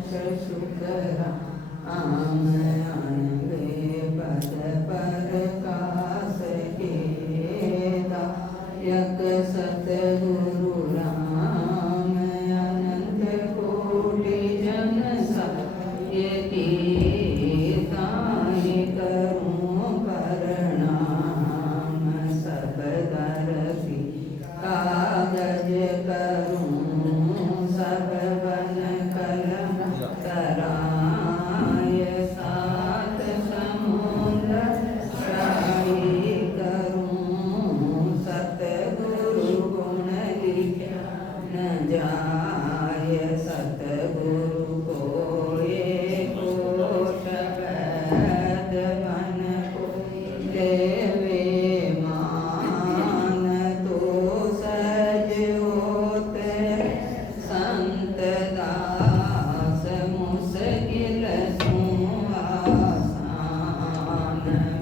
सुख राम आनंदे पद प्रकाश के दायक सतगुरु राम अनंत कोटि जन साय की ताहि करूं प्रणाम सब दरसी कागज करूं सब बन कलम कराय सात समुद्र शाही करूं सतगुरु गुण लिखा न जाय सतगुरु को एको शब्द मन को लेवे मान तो सज होते संत दास मुश्किल सुआसान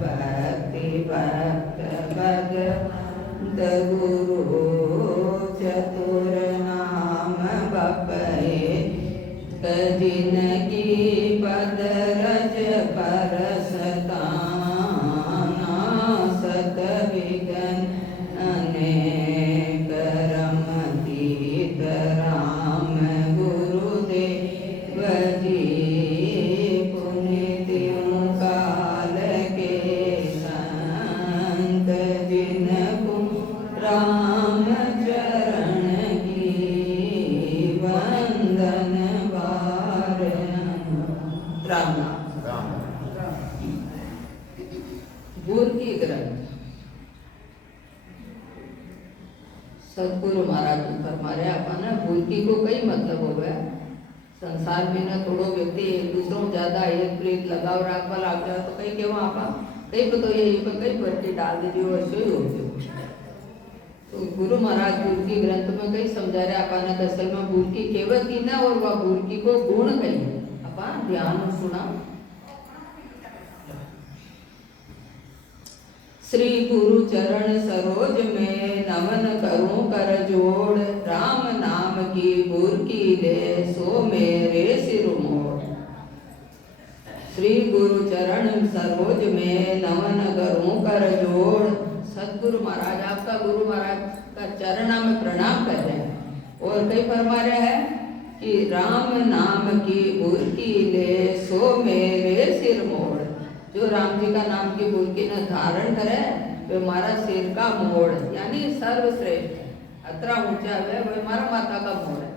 भक्ति भक्त भगवंत गुरु चतुर नाम बपये जिनकी पद रज परसताना सत विघ्न अनेक रमतीत राम गुरुदेव जी पुनित्यों काल के संत जिनको राम चरण की वंदन बार राम गुरकी ग्रंथ सतगुरु महाराज ने फरमाया अपना बुरकी को कई मतलब हो गया संसार में न थोड़ो व्यक्ति एक दूसरों ज्यादा एक प्रीत लगाव राखवा लाग जाए तो कई केवा आपा कई तो यही पर कई भट्टी डाल दीजिए वैसे ही हो गयो। तो गुरु महाराज बुरकी ग्रंथ में कई समझा रहे अपना दसल में बुरकी केवल की ना और वह बुरकी को गुण कही अपा ध्यान सुना। श्री गुरु चरण सरोज में नमन करूं कर जोड़ राम नाम की बुरकी ले सो मेरे सिर मोड़। श्री गुरु चरण सरोज में नमन करूं कर जोड़ सतगुरु महाराज आपका गुरु महाराज का चरणा में प्रणाम कर रहे हैं और कई फरमा रहे हैं कि राम नाम की बुरकी ले सो मेरे सिर मोड़। जो राम जी का नाम की बुरकी न धारण करे वे हमारा सिर का मोड़ यानी सर्वश्रेष्ठ अतरा ऊंचा है वह हमारा माता का मोड़ है।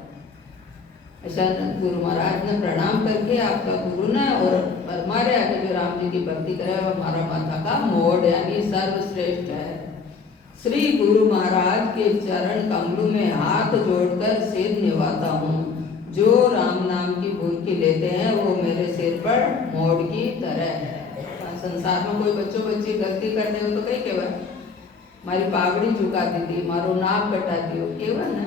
ऐसा गुरु महाराज ने प्रणाम करके आपका गुरु ने और फरमा रहे कि जो राम जी की भक्ति करे वह हमारा माता का मोड़ यानी सर्वश्रेष्ठ है। श्री गुरु महाराज के चरण कमलों में हाथ जोड़कर सिर निभाता हूँ। जो राम नाम की बुरकी लेते हैं वो मेरे सिर पर मोड़ की तरह है। संसार में कोई बच्चों बच्ची गलती करते हो तो कई केवल मारी पागड़ी झुका दी थी मारो नाक कटा दियो केवल ना।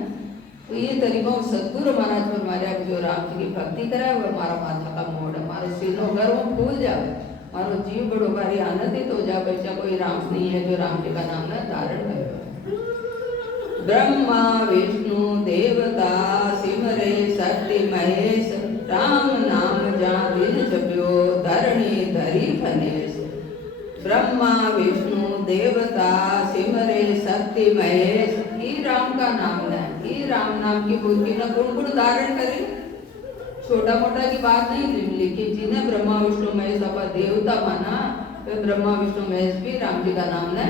तो ये तरीका सतगुरु महाराज पर मारे जो राम जी की भक्ति कराए वो हमारा माथा का मोड़ है मारो सीनो गर्व फूल जाए मारो जीव बड़ो भारी आनंदित हो जाए बच्चा कोई राम नहीं है जो राम जी का नाम न धारण करे। ब्रह्मा विष्णु देवता सिमरे शक्ति महेश राम नाम जहाँ दिन जप्यो धरणी धरी फनेश। ब्रह्मा विष्णु देवता सिमरे शक्ति महेश ही राम का नाम है। ही राम नाम की बुरकी न गुण गुण धारण करे छोटा मोटा की बात नहीं लिखी जिन्हें ब्रह्मा विष्णु महेश अपा देवता माना वे ब्रह्मा विष्णु महेश भी राम जी का नाम ने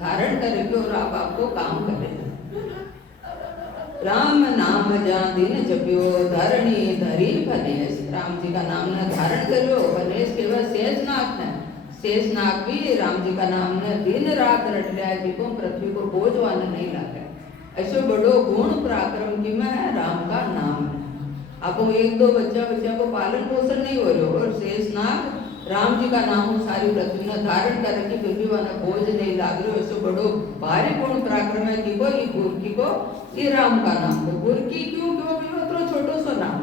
धारण करेंगे और आप आपको काम करेंगे। राम नाम जा दिन जप्यो धरणी धरी फनेश राम जी का नाम ने धारण करो फनेश केवल शेषनाग ने शेषनाग भी राम जी का नाम ने दिन रात रट लिया जिको पृथ्वी को बोझवान नहीं लागे। ऐसे बड़ो गुण पराक्रम की में राम का नाम है। आपको एक दो बच्चा को पालन पोषण नहीं हो रहे और शेषनाग राम जी का नाम सारी पृथ्वी ने धारण करेंगे फिर भी वह बोझ नहीं लाग रहे। ऐसे बड़ो भारी गुण पराक्रम है कि वो ये बुरकी को ये राम का नाम है। बुरकी क्यों क्यों भी उतरो छोटो सो नाम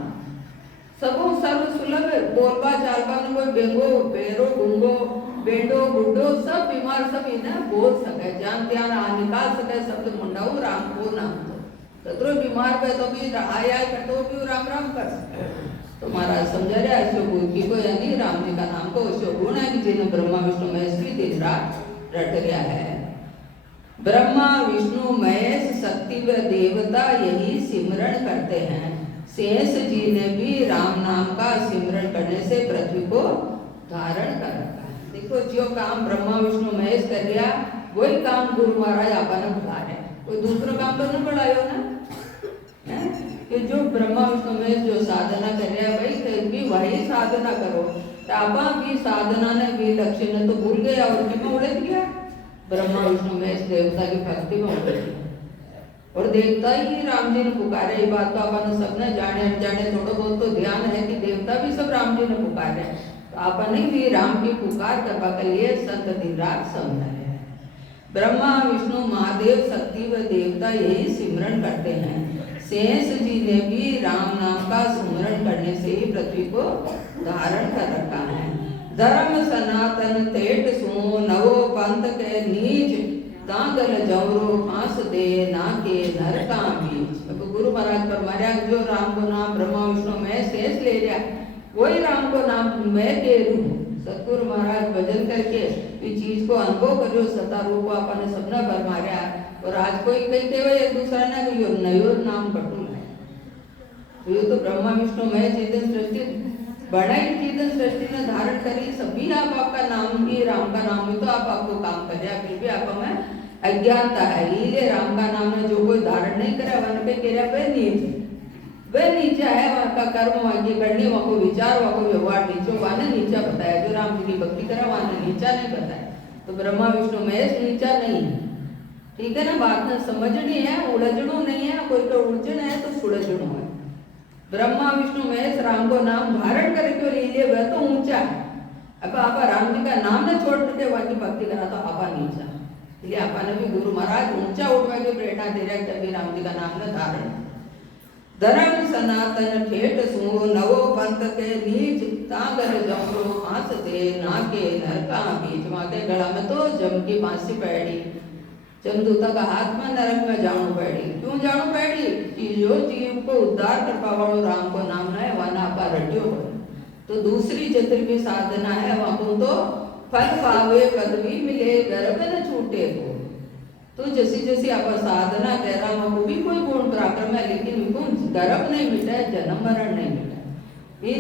सबो सर्व सुलभ बोलबा चालबा न कोई बेंगो बेरो गुंगो बेडो बुड्ढो सब बीमार सब इन्हें बोल सके जान त्यान आ निकाल सके शब्द मुंडाऊ राम को नाम तो बीमार पे तो भी आय आय करते भी राम राम कर सके। तो तो महाराज समझा रहे ऐसो बुद्धि को यानी राम जी का नाम को ऐसो गुण है कि जिन्हें ब्रह्मा विष्णु महेश भी दिन रात रट गया है। ब्रह्मा विष्णु महेश शक्ति व देवता यही सिमरण करते हैं। शेष जी ने भी राम नाम का सिमरण करने से पृथ्वी को धारण कर रखा है। देखो जो काम ब्रह्मा विष्णु महेश कर लिया वही काम गुरु महाराज आपने बुला रहे, कोई दूसरा काम तो नहीं बुलायो ना है? कि जो ब्रह्मा विष्णु महेश जो साधना कर रहे हैं भाई फिर भी वही साधना करो। आपा भी साधना ने भी लक्ष्य ने तो भूल गया और कि में उड़े गया। ब्रह्मा विष्णु महेश देवता की भक्ति में उड़े गया और देवता ही राम जी ने पुकारे। ये बात तो अपन सबने जाने अनजाने थोड़ा बहुत तो ध्यान है कि देवता भी सब राम जी ने पुकारे। तो अपन भी राम की पुकार करवा के लिए संत दिन रात समझा रहे हैं। ब्रह्मा विष्णु महादेव शक्ति व देवता यही सिमरण करते हैं। शेष जी ने भी राम नाम का स्मरण करने से ही पृथ्वी को धारण कर रखा है। धर्म सनातन तेट सो नवो पंथ के नीच तांगल जवरो फांस दे ना के नर का बीच। अब गुरु महाराज फरमाया जो राम को नाम ब्रह्मा विष्णु में शेष ले लिया वही राम को नाम मैं के रूप। सतगुरु महाराज भजन करके इस चीज को अनुभव करो सता रूप अपने सपना फरमाया। और आज कोई कहीं कहे एक दूसरा ना कि नयो नाम कटू है। ये तो ब्रह्मा विष्णु में चेतन सृष्टि बड़ा ही चेतन सृष्टि ने धारण करी। सभी आप आपका नाम ही राम का नाम ही तो आप आपको काम कर रहे फिर भी आप हमें अज्ञानता है। इसलिए राम का नाम ने जो कोई धारण नहीं करा वन पे कह रहा वह नीच वह नीचा है। वहाँ का कर्म वहाँ की करनी वहाँ को विचार वहाँ को व्यवहार नीचो वहाँ ने नीचा बताया। जो राम जी की भक्ति करा वहाँ ने नीचा नहीं बताया। तो ब्रह्मा विष्णु महेश नीचा नहीं है। ठीक है ना, बात में समझनी है, उलझनो नहीं है। कोई का उलझन है तो सुलझनो है। ब्रह्मा विष्णु महेश राम को नाम धारण करके लिए वह तो ऊंचा है। अब आप राम जी का नाम न छोड़ के वहाँ की भक्ति करा तो आपा नीचा। इसलिए आपा ने भी गुरु महाराज ऊंचा उठवा के प्रेरणा दे रहा है तभी राम जी का नाम न धारण। धर्म सनातन ठेठ सो नवो पंथ के नीच तागर जमरो फांस दे नाके नरका बीच। वहाँ के गला में तो जम की फांसी पैड़ी चंदूता का हाथ में नरक में जाणु पड़ी। क्यों जाणु पड़ी कि जो जीव को उद्धार कर पावाड़ो राम को नाम है वहाँ आपा रट्यो हो। तो दूसरी जितनी भी साधना है वहाँ को तो फल पावे पदवी मिले गर्भ न छूटे हो। तो जैसी जैसी आप साधना कह रहा वहाँ को भी कोई गुण पराक्रम है लेकिन उनको गर्भ नहीं मिटा है, जन्म मरण नहीं मिटा।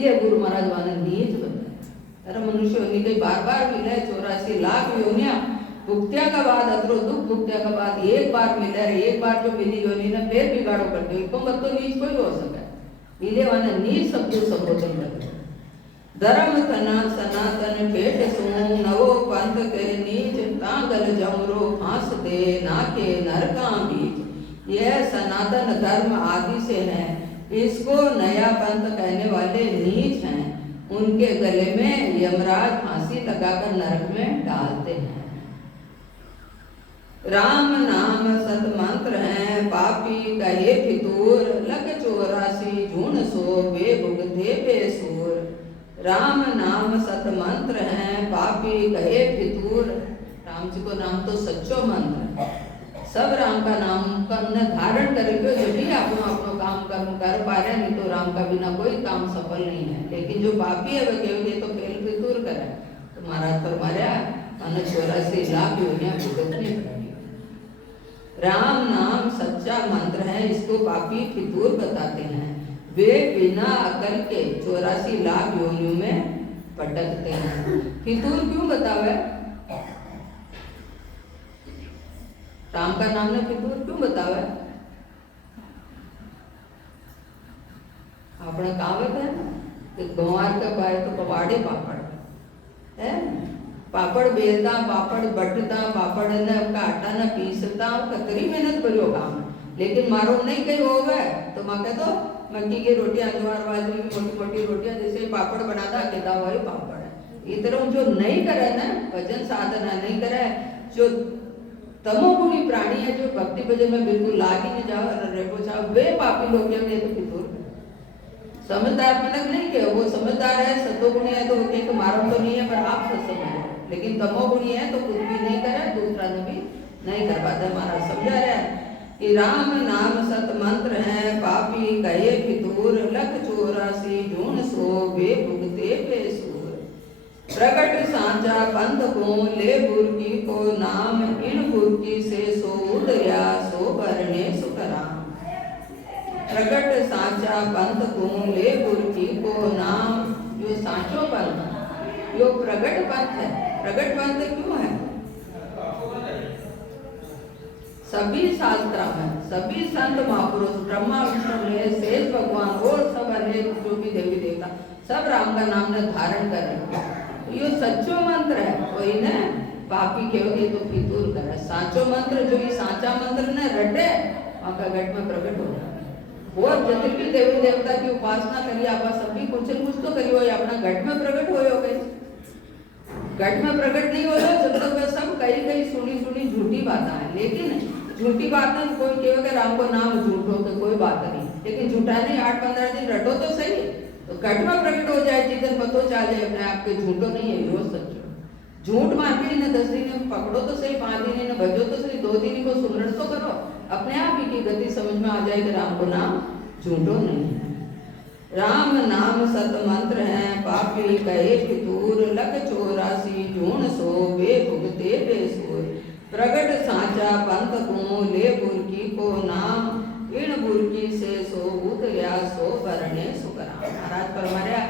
ये गुरु महाराज वाने नीच बताया। अरे मनुष्य होने के बार बार मिले 84 लाख योनिया भुक्तिया का बाद अतरो दुख भुक्तिया का बाद एक बार मिले एक बार जो मिली योनि ने फिर बिगाड़ो करते हो मत तो नीच कोई हो सके। मिले वाने नीच शब्द संबोधन करते। धर्म तना सनातन ठेठ सो नवो पंथ के नीच तांगल जमरो फांस दे नाके नरका बीच। यह सनातन धर्म आदि से है। इसको नया पंथ कहने वाले नीच हैं। उनके गले में यमराज फांसी लगाकर नरक में डालते हैं। राम नाम सत मंत्र है पापी कहे फितूर लग 84 झूण सो वे भुगते बेसूर। राम नाम सत मंत्र है पापी कहे फितूर। राम जी को नाम तो सच्चो मंत्र है। सब राम का नाम करने धारण करके जब भी आप अपना काम कर्म कर पा रहे नहीं तो राम का बिना कोई काम सफल नहीं है। लेकिन जो पापी है वह कहोगे तो फेल फितूर करे। तो महाराज फरमाया 84 लाख योनियां भुगतनी पड़ेगी। राम नाम सच्चा मंत्र है। इसको पापी फितूर बताते हैं। वे बिना अकल के 84 लाख योनियों में भटकते हैं। फितूर क्यों बतावे? राम का नाम ने फितूर क्यों बतावे? अपना कहावत है ना कि गंवार का पाए तो कबाड़े पापड़ है। पापड़ बेलता पापड़ बटता पापड़ ने आटा न पीसता कतरी मेहनत करो काम। लेकिन मारो नहीं कहीं हो गए तो माँ कह दो मक्की की रोटियां ज्वार बाजरी की मोटी मोटी रोटियां जैसे पापड़ बनाता कहता वही पापड़ है। इस तरह जो नहीं करे ना भजन साधना नहीं करे जो तमोगुणी प्राणी है जो भक्ति भजन में बिल्कुल लाग ही नहीं जाओ रेपो चाहो वे पापी लोग ये तो फितूर समझदार मनक नहीं के वो समझदार है सतोगुणी है तो वो कहे मारो तो नहीं है पर आप सत्संग। लेकिन तमोगुणी है तो कुछ भी नहीं करे दूसरा ने भी नहीं कर पाता। महाराज समझा रहे हैं कि राम नाम सत मंत्र है पापी कहे फितूर लख 84 झूण सो प्रगट सांचा पंथ को ले बुर्की को नाम, इन बुर्की से सो उतरिया सो करने सुखराम। प्रगट सांचा पंथ को ले बुर्की को नाम, जो सांचो पंथ जो प्रगट पंथ है। प्रगट पंथ क्यों है? सभी शास्त्र में सभी संत महापुरुष ब्रह्मा विष्णु महेश शेष भगवान और सब अनेक जो भी देवी देवता सब राम का नाम ने धारण कर रहे। तो ये सच्चो मंत्र है, कोई ने पापी कहोगे तो फितूर करे। साचो मंत्र जो ये साचा मंत्र ने रटे वहाँ का घट में प्रकट हो जाए। और जितने भी देवी देवता की उपासना करिए आप सभी कुछ न कुछ तो करिए अपना घट में प्रकट हो गए। घट में प्रकट नहीं हो जब तक वह सब कई कई सुनी सुनी झूठी बातें हैं। लेकिन झूठी बात है कोई कहेगा राम को नाम झूठो तो कोई बात नहीं, लेकिन झूठा नहीं 8-15 दिन रटो तो सही, तो घट में प्रकट हो जाए जिधर पतो चल जाए अपने आप के झूठो नहीं है यो सच्चो। झूठ मारके न 10 दिन पकड़ो तो सही, 5 दिन न भजो तो सही, 2 दिन को सुमरण तो करो, अपने आप ही की गति समझ में आ जाए कि राम को नाम झूठो नहीं है। राम नाम सत मंत्र है पापी कहे फितूर, लख 84 जून सो वे भुगते बेसूर। प्रगट सांचा पंथ को ले बुर्की को नाम, इन बुर्की से सो उतरिया सो भरने सुखराम। महाराज फरमाया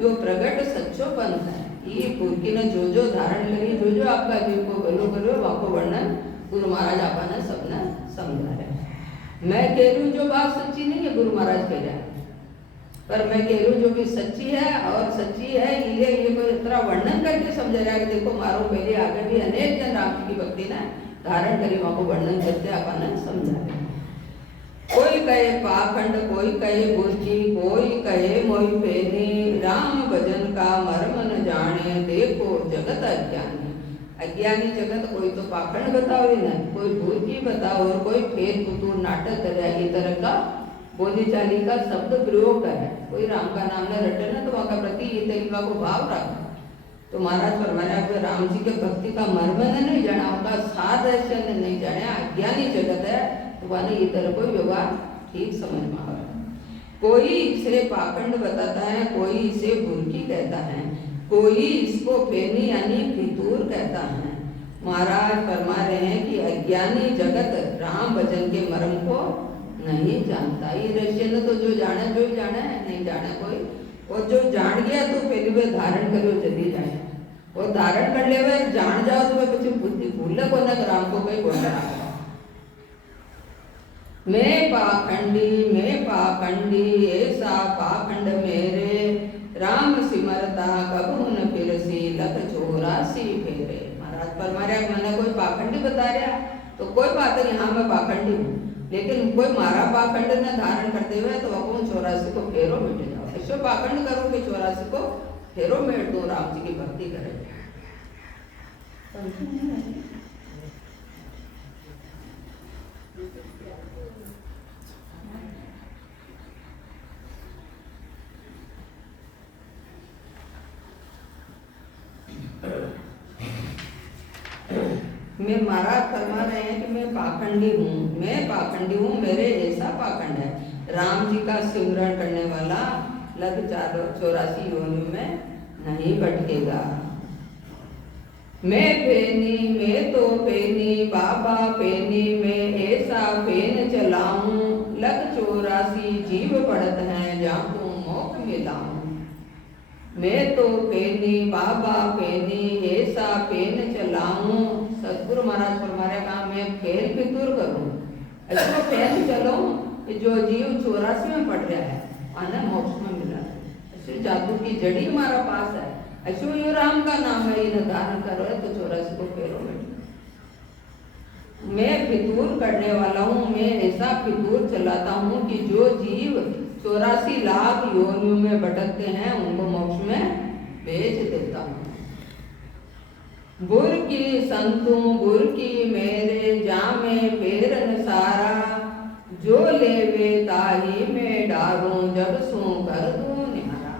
यो प्रगट सच्चो पंथ है। ये बुर्की ने जो जो धारण करी जो जो आपका जीव को भलो करो आपको वर्णन गुरु महाराज आपने सबने समझा रहे। मैं कह रही हूँ जो बात सच्ची नहीं है गुरु महाराज कह रहे हैं, पर मैं कह रही हूँ जो भी सच्ची है और सच्ची है ये कोई इतना वर्णन करके समझ रहा है कि देखो मारो पहले आगे भी अनेक जन राम जी की भक्ति ने धारण करी वहां को वर्णन करके आपने समझा रहे। कोई कहे पाखंड कोई कहे बुर्की कोई कहे मोई फेनी, राम भजन का मर्म न जाने देखो जगत अज्ञानी। अज्ञानी जगत कोई तो पाखंड बताओ ही नहीं, कोई बुर्की बताओ और कोई फेर पुतूर नाटक करे, ये तरह का बोलीचाली का शब्द प्रयोग है। कोई राम का नाम ने रटे ना तो वहाँ का प्रति ये तरीका को भाव रखा। तो महाराज फरमाया राम जी के भक्ति का मर्म ने नहीं जाना, उनका सार रहस्य ने नहीं जाना, अज्ञानी जगत है तो वह ये तरह कोई व्यवहार ठीक समझ में आ रहा है। कोई इसे पाखंड बताता है, कोई इसे बुर्की कहता है, कोई इसको फेनी यानी फितूर कहता है। महाराज फरमा रहे हैं कि अज्ञानी जगत राम भजन के मर्म को नहीं जानता। ये रहस्य ने तो जो जाने जो ही जाना है, नहीं जाना कोई, और जो जान गया तो पहले वे धारण करो जल्दी जाए, और धारण कर ले वे जान जाओ तो वे कुछ बुद्धि भूल को न राम को कहीं बोलना। मैं पाखंडी ऐसा पाखंड मेरे, राम सिमरता कबू न फिरसी लख 84 फेरे। महाराज फरमा रहे मैंने कोई पाखंडी बता रहा तो कोई बात नहीं, हाँ मैं पाखंडी हूँ, लेकिन कोई मारा पाखंड ने धारण करते हुए तो वह 84 को फेरो मिट जाओ। ऐसे पाखंड करो कि 84 को फेरो मेट दो, राम जी की भक्ति करे। मैं महाराज फरमा रहे हैं कि मैं पाखंडी हूँ, मेरे ऐसा पाखंड है। राम जी का सिमरण करने वाला लग 84 योनियों में नहीं भटकेगा। मैं तो फेनी बाबा फेनी में ऐसा फेन चलाऊं, लग 84 जीव पड़त हैं जाको मोक्ष मिलाऊं। मैं तो फेनी बाबा फेनी ऐसा फेन चलाऊं। सतगुरु महाराज फरमाया कहा मैं फेर फितूर करूं, ऐसा फेर चलो जो जीव 84 में पड़ रहा है आना मोक्ष में मिला। ऐसे जादू की जड़ी हमारा पास है, ऐसे यो राम का नाम है, ये धारण करो तो 84 को फेरो में। मैं फितूर करने वाला हूँ, मैं ऐसा फितूर चलाता हूँ कि जो जीव 84 लाख योनियों में भटकते हैं उनको मोक्ष में भेज देता हूँ। बुर्की संतू बुर्की मेरे जामे फेरन सारा, जो लेवे ताही में डारूं जब सू कर दूं निहारा।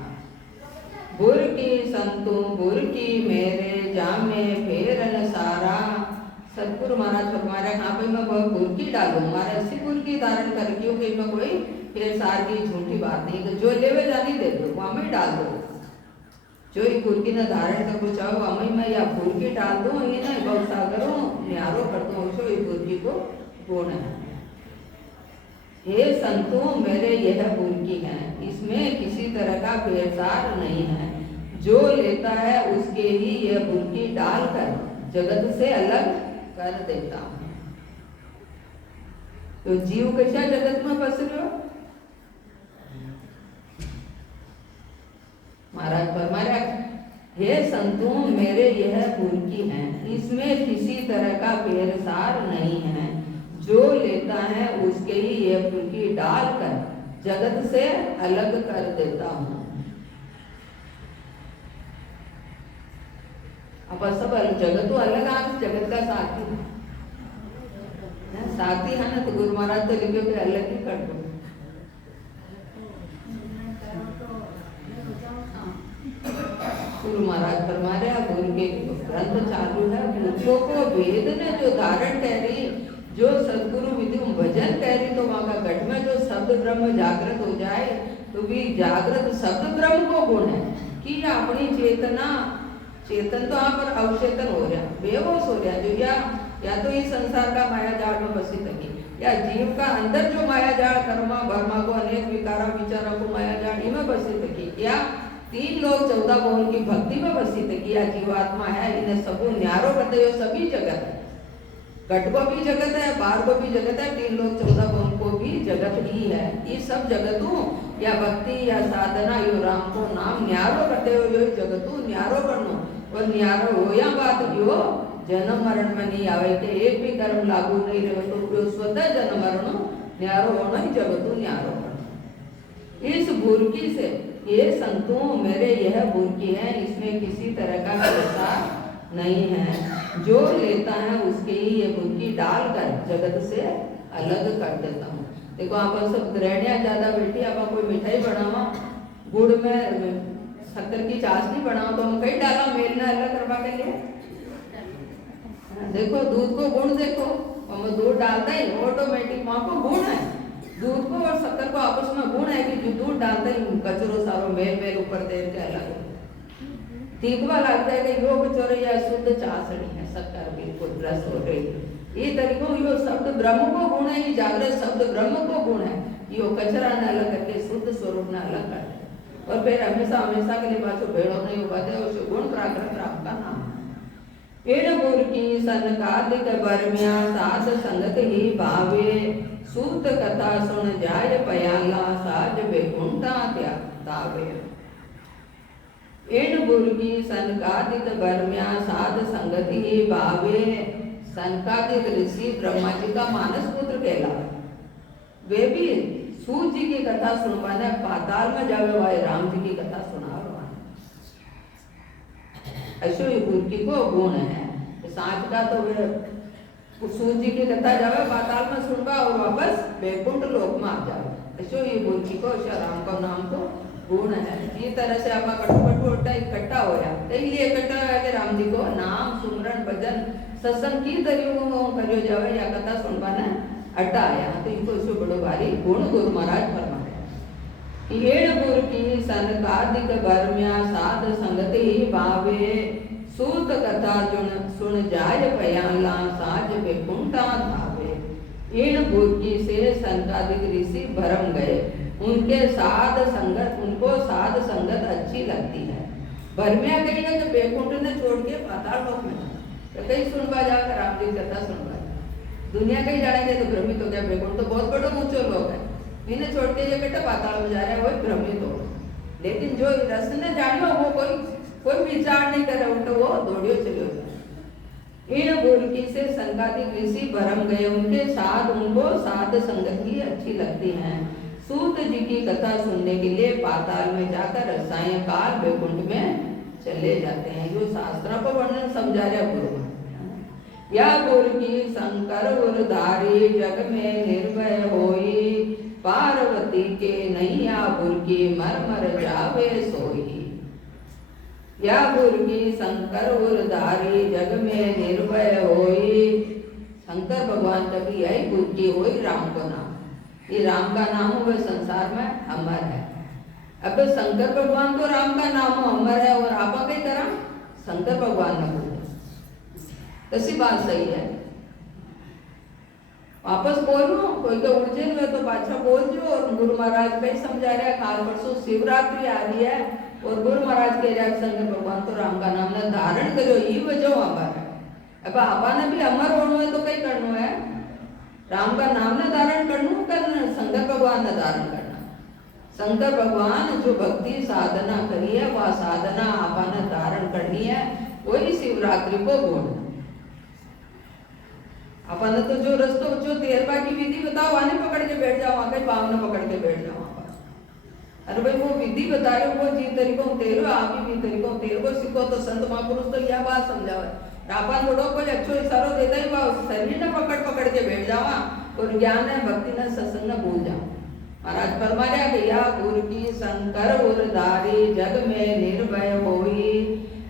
बुर्की संतू बुर्की मेरे जामे फेरन सारा। सतगुरु महाराज फरमाया कहाँ पे मैं बहुत बुर्की डालूं, हमारे ऐसी बुर्की धारण कर क्योंकि मैं कोई फेर सार की झूठी बात नहीं, तो जो लेवे जानी दे दो वहां में डाल दो। जो ई फुरकी ने धारण करो चाहो अमई में या फुरकी डाल दो इन्हें गौसागरों न्यारो कर दो सो ई फुरकी को गुण है। हे संतों मेरे यह फुरकी है, इसमें किसी तरह का फेरसार नहीं है। जो लेता है उसके ही यह फुरकी डालकर जगत से अलग कर देता हूँ। तो जीव कैसा जगत में फंस रहे हो? महाराज फरमाया हे संतों मेरे यह फुरकी है, इसमें किसी तरह का फेरसार नहीं है। जो लेता है उसके ही यह फुरकी डालकर जगत से अलग कर देता हूँ। अब सब जगत तो अलग आ, जगत का साथी साथी है ना, तो गुरु महाराज तो लिखे के अलग ही कर दो। गुरु महाराज फरमा रहे गुरु के ग्रंथ चालू है, मूर्खों को वेद ने जो धारण करी, जो सदगुरु विधि भजन करी, तो वहां का घट में जो शब्द ब्रह्म जागृत हो जाए तो भी जागृत शब्द ब्रह्म को गुण है कि अपनी चेतना चेतन तो यहाँ पर अवचेतन हो रहा, बेहोश हो रहा, जो या तो इस संसार का माया जाल में बसी तकी, या जीव का अंदर जो माया जाल कर्मा भरमा को अनेक विकारा विचारों को माया जाल इनमें बसी तकी, या 3 लोग 14 भवन की भक्ति में बसी तकी, या जीवात्मा है इन्हें सबू न्यारो करते हुए सभी जगत है, घट को भी जगत है, बाहर को भी जगत है, 3 लोग 14 भवन को भी जगत ही है। ये सब जगतों या भक्ति या साधना यो राम को नाम न्यारो करते हुए जगतों न्यारो करनो, और न्यारो हो या बात यो जन्म मरण में नहीं आवे के एक भी कर्म लागू नहीं रहे तो स्वतः जन्म मरण न्यारो होना ही जगतों न्यारो करना। इस बुरकी से ये संतों मेरे यह बुरकी है, इसमें किसी तरह का व्यवसाय नहीं है। जो लेता है उसके ही ये बुरकी डालकर जगत से अलग कर देता हूँ। देखो आप सब गृहणियाँ ज्यादा बैठी, आप कोई मिठाई बनावा गुड़ में शक्कर की चाशनी बनाओ तो हम कहीं डाला मेल ना अलग करवा के लिए। देखो दूध को गुण देखो, हम दूध डालता है ऑटोमेटिक वहां को गुण है, दूध को और शक्कर को आपस में गुण है कि जो दूध डालता है कचरो सारो मेल मेल ऊपर दे के अलग तीखवा लगता है कि यो कचोरे या शुद्ध चाशनी है, शक्कर बिल्कुल रस हो गई। ये तरीकों यो शब्द ब्रह्म को गुण है, ये जागृत शब्द ब्रह्म को गुण है, यो कचरा न अलग करके शुद्ध स्वरूप न अलग करके और फिर हमेशा हमेशा के लिए बाचो भेड़ो नहीं होगा दे उसे गुण प्राकृत आपका नाम। एड़ गुर की सनकादिक बर्म्या साध संगत ही भावे, सूत कथा सुन जाय पयाला साज बेकुंठा त्यावे। एड़ गुर की सनकादिक बर्म्या साध संगत ही भावे, सनकादिक ऋषि ब्रह्मा जी का मानस पुत्र कहलावे, वे भी सूत जी की कथा सुनवाने पाताल में जावे वाले राम जी की कथा सुनावे। ऐसो ये बुरकी को गुण है, सांच का तो वे सूत जी की कथा जावे पाताल में सुनवा और वापस बैकुंठ लोक में आ जावे। ऐसो ये बुरकी को राम का नाम को गुण है। इस तरह से आपका कटपट इकट्ठा हो रहा है, इसलिए इकट्ठा है कि राम जी को नाम सुमरन भजन सत्संग की तरीकों करियो जावे या कथा सुनवाना अड्डा आया, तो इनको इसको बड़ो भारी गुण गुरु महाराज फरमाए। येड़ गुर की सनकादिक बर्म्या साध संगति ही भावे, सूत कथा जुन सुन जाय पयाला साज बेकुंठा धावे। इन बुरकी से सनकादिक ऋषि भरम गए, उनके साध संगत उनको साध संगत अच्छी लगती है। भरमिया गई है कि बेकुंठ ने छोड़ के पाताल लोक में तो कहीं सुनवा जाकर राम जी कथा सुनवा दुनिया कहीं जानेंगे तो भ्रमित हो गया। बेकुंठ तो बहुत बड़ो ऊंचो लोग है, इन्हें छोड़ के ये बेटा पाताल में जा रहे हैं वही भ्रमित हो। लेकिन जो रस ने जानियो वो कोई विचार नहीं करे, उल्टा वो दौड़ियो चलियो जाए। इन बुरकी से संकादिक ऋषि भरम गए, उनके साथ उनको साध संगत ही अच्छी लगती है। सूत जी की कथा सुनने के लिए पाताल में जाकर सायंकाल बैकुंठ में चले जाते हैं। जो शास्त्रों को वर्णन समझा रहे गुरु या गुर की शंकर उरधारी जग में निर्भय होई, पार्वती के नैया गुर की मर मर जावे सोई। या गुर की शंकर उरधारी जग में निर्भय होई, शंकर भगवान कभी यही गुर की होई राम को नाम, ये राम का नाम हुए संसार में अमर है। अब शंकर भगवान तो राम का नाम अमर है और आपा कई करा शंकर भगवान ने बोले तसी बात सही है। वापस बोलो कोई के उलझे हुए तो पाछा बोल जो। और गुरु महाराज कई समझा रहे हैं काल परसों शिवरात्रि आ रही है और गुरु महाराज कह रहे शंकर भगवान तो राम का नाम ने धारण करो ये वजह अमर है। अब आपा ने भी अमर होना है तो कई करना है राम का नाम ने धारण करना शंकर भगवान ने धारण करना। शंकर भगवान जो भक्ति साधना करी है वह साधना आपा ने धारण करनी है वही शिवरात्रि को बोलना। अपन तो जो रस्तो जो तेरबा की विधि बताओ आने पकड़ के बैठ जाओ आगे पाव ने पकड़ के बैठ जाओ। अरे भाई वो विधि बता रहे हो वो जी तरीकों तेरो आप भी तरीकों तेरो सीखो तो संत महापुरुष तो यह बात समझावे। अपन थोड़ा कोई अच्छो इशारो देता ही वह शरीर ने पकड़ के बैठ जावा और ज्ञान है भक्ति ने सत्संग ने भूल जाओ। महाराज फरमा रहा भैया गुरु की शंकर उरधारी जग में निर्भय होई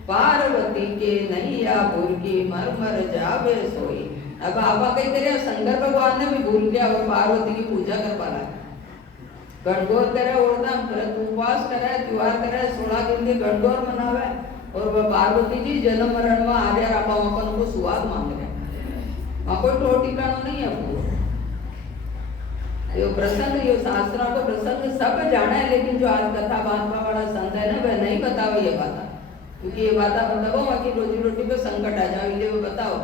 पार्वती के नैया गुरु की मर मर जावे सोई। अब आपा कही करे शंकर भगवान ने भी भूल गया और पार्वती की पूजा कर पाला गणगौर करे ओरदाम करे उपवास करे त्योहार करे 16 दिन की गणगौर मनावे और वह पार्वती जी जन्म मरण में आर्य आपा अपन को सुहाग मांग रहे वहां कोई ठोर ठिकाना नहीं है आपको। यो प्रसंग यो शास्त्रों को प्रसंग सब जाना है लेकिन जो आज कथा बांधवा वाला संत है ना वह नहीं बताओ ये बात क्योंकि ये बात बताओ बाकी रोजी रोटी पे संकट आ जाओ ये बताओ।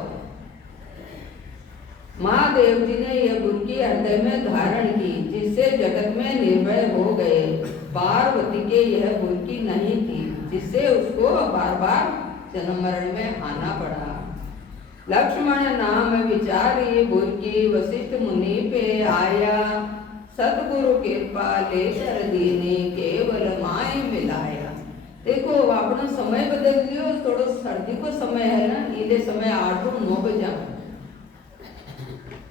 महादेव जी ने यह गुरु की हृदय में धारण की जिससे जगत में निर्भय हो गए। पार्वती के यह गुरु की नहीं थी जिससे उसको बार बार जन्म मरण में आना पड़ा। लक्ष्मण नाम विचारी गुरु की वशिष्ठ मुनि पे आया सतगुरु कृपा लेकर दीने केवल माय मिलाया। देखो अपना समय बदल लियो थोड़ा सर्दी को समय है ना इले समय 8-9 बजे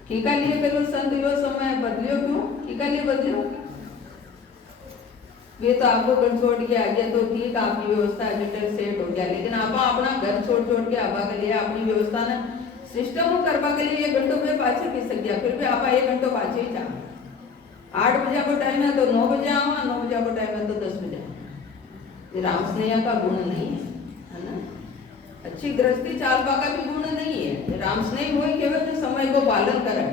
टीका लिए करो संत यो समय बदलियो क्यों टीका लिए बदलियो वे तो आपको घर छोड़ के आ गया तो ठीक आपकी व्यवस्था एडिटर सेट हो गया लेकिन आप अपना घर छोड़ के आवा के लिए अपनी व्यवस्था ना सिस्टम करवा के लिए 1 घंटों में पाछे पी सक गया फिर भी आप 1 घंटों पाछे ही जा 8 बजे को टाइम है तो 9 बजे आवा 9 बजे को टाइम है तो 10 बजे ये राम स्नेह का गुण नहीं है ना। अच्छी गृहस्थी चालपा का भी गुण नहीं है। राम स्नेह वही केवल जो समय को पालन करे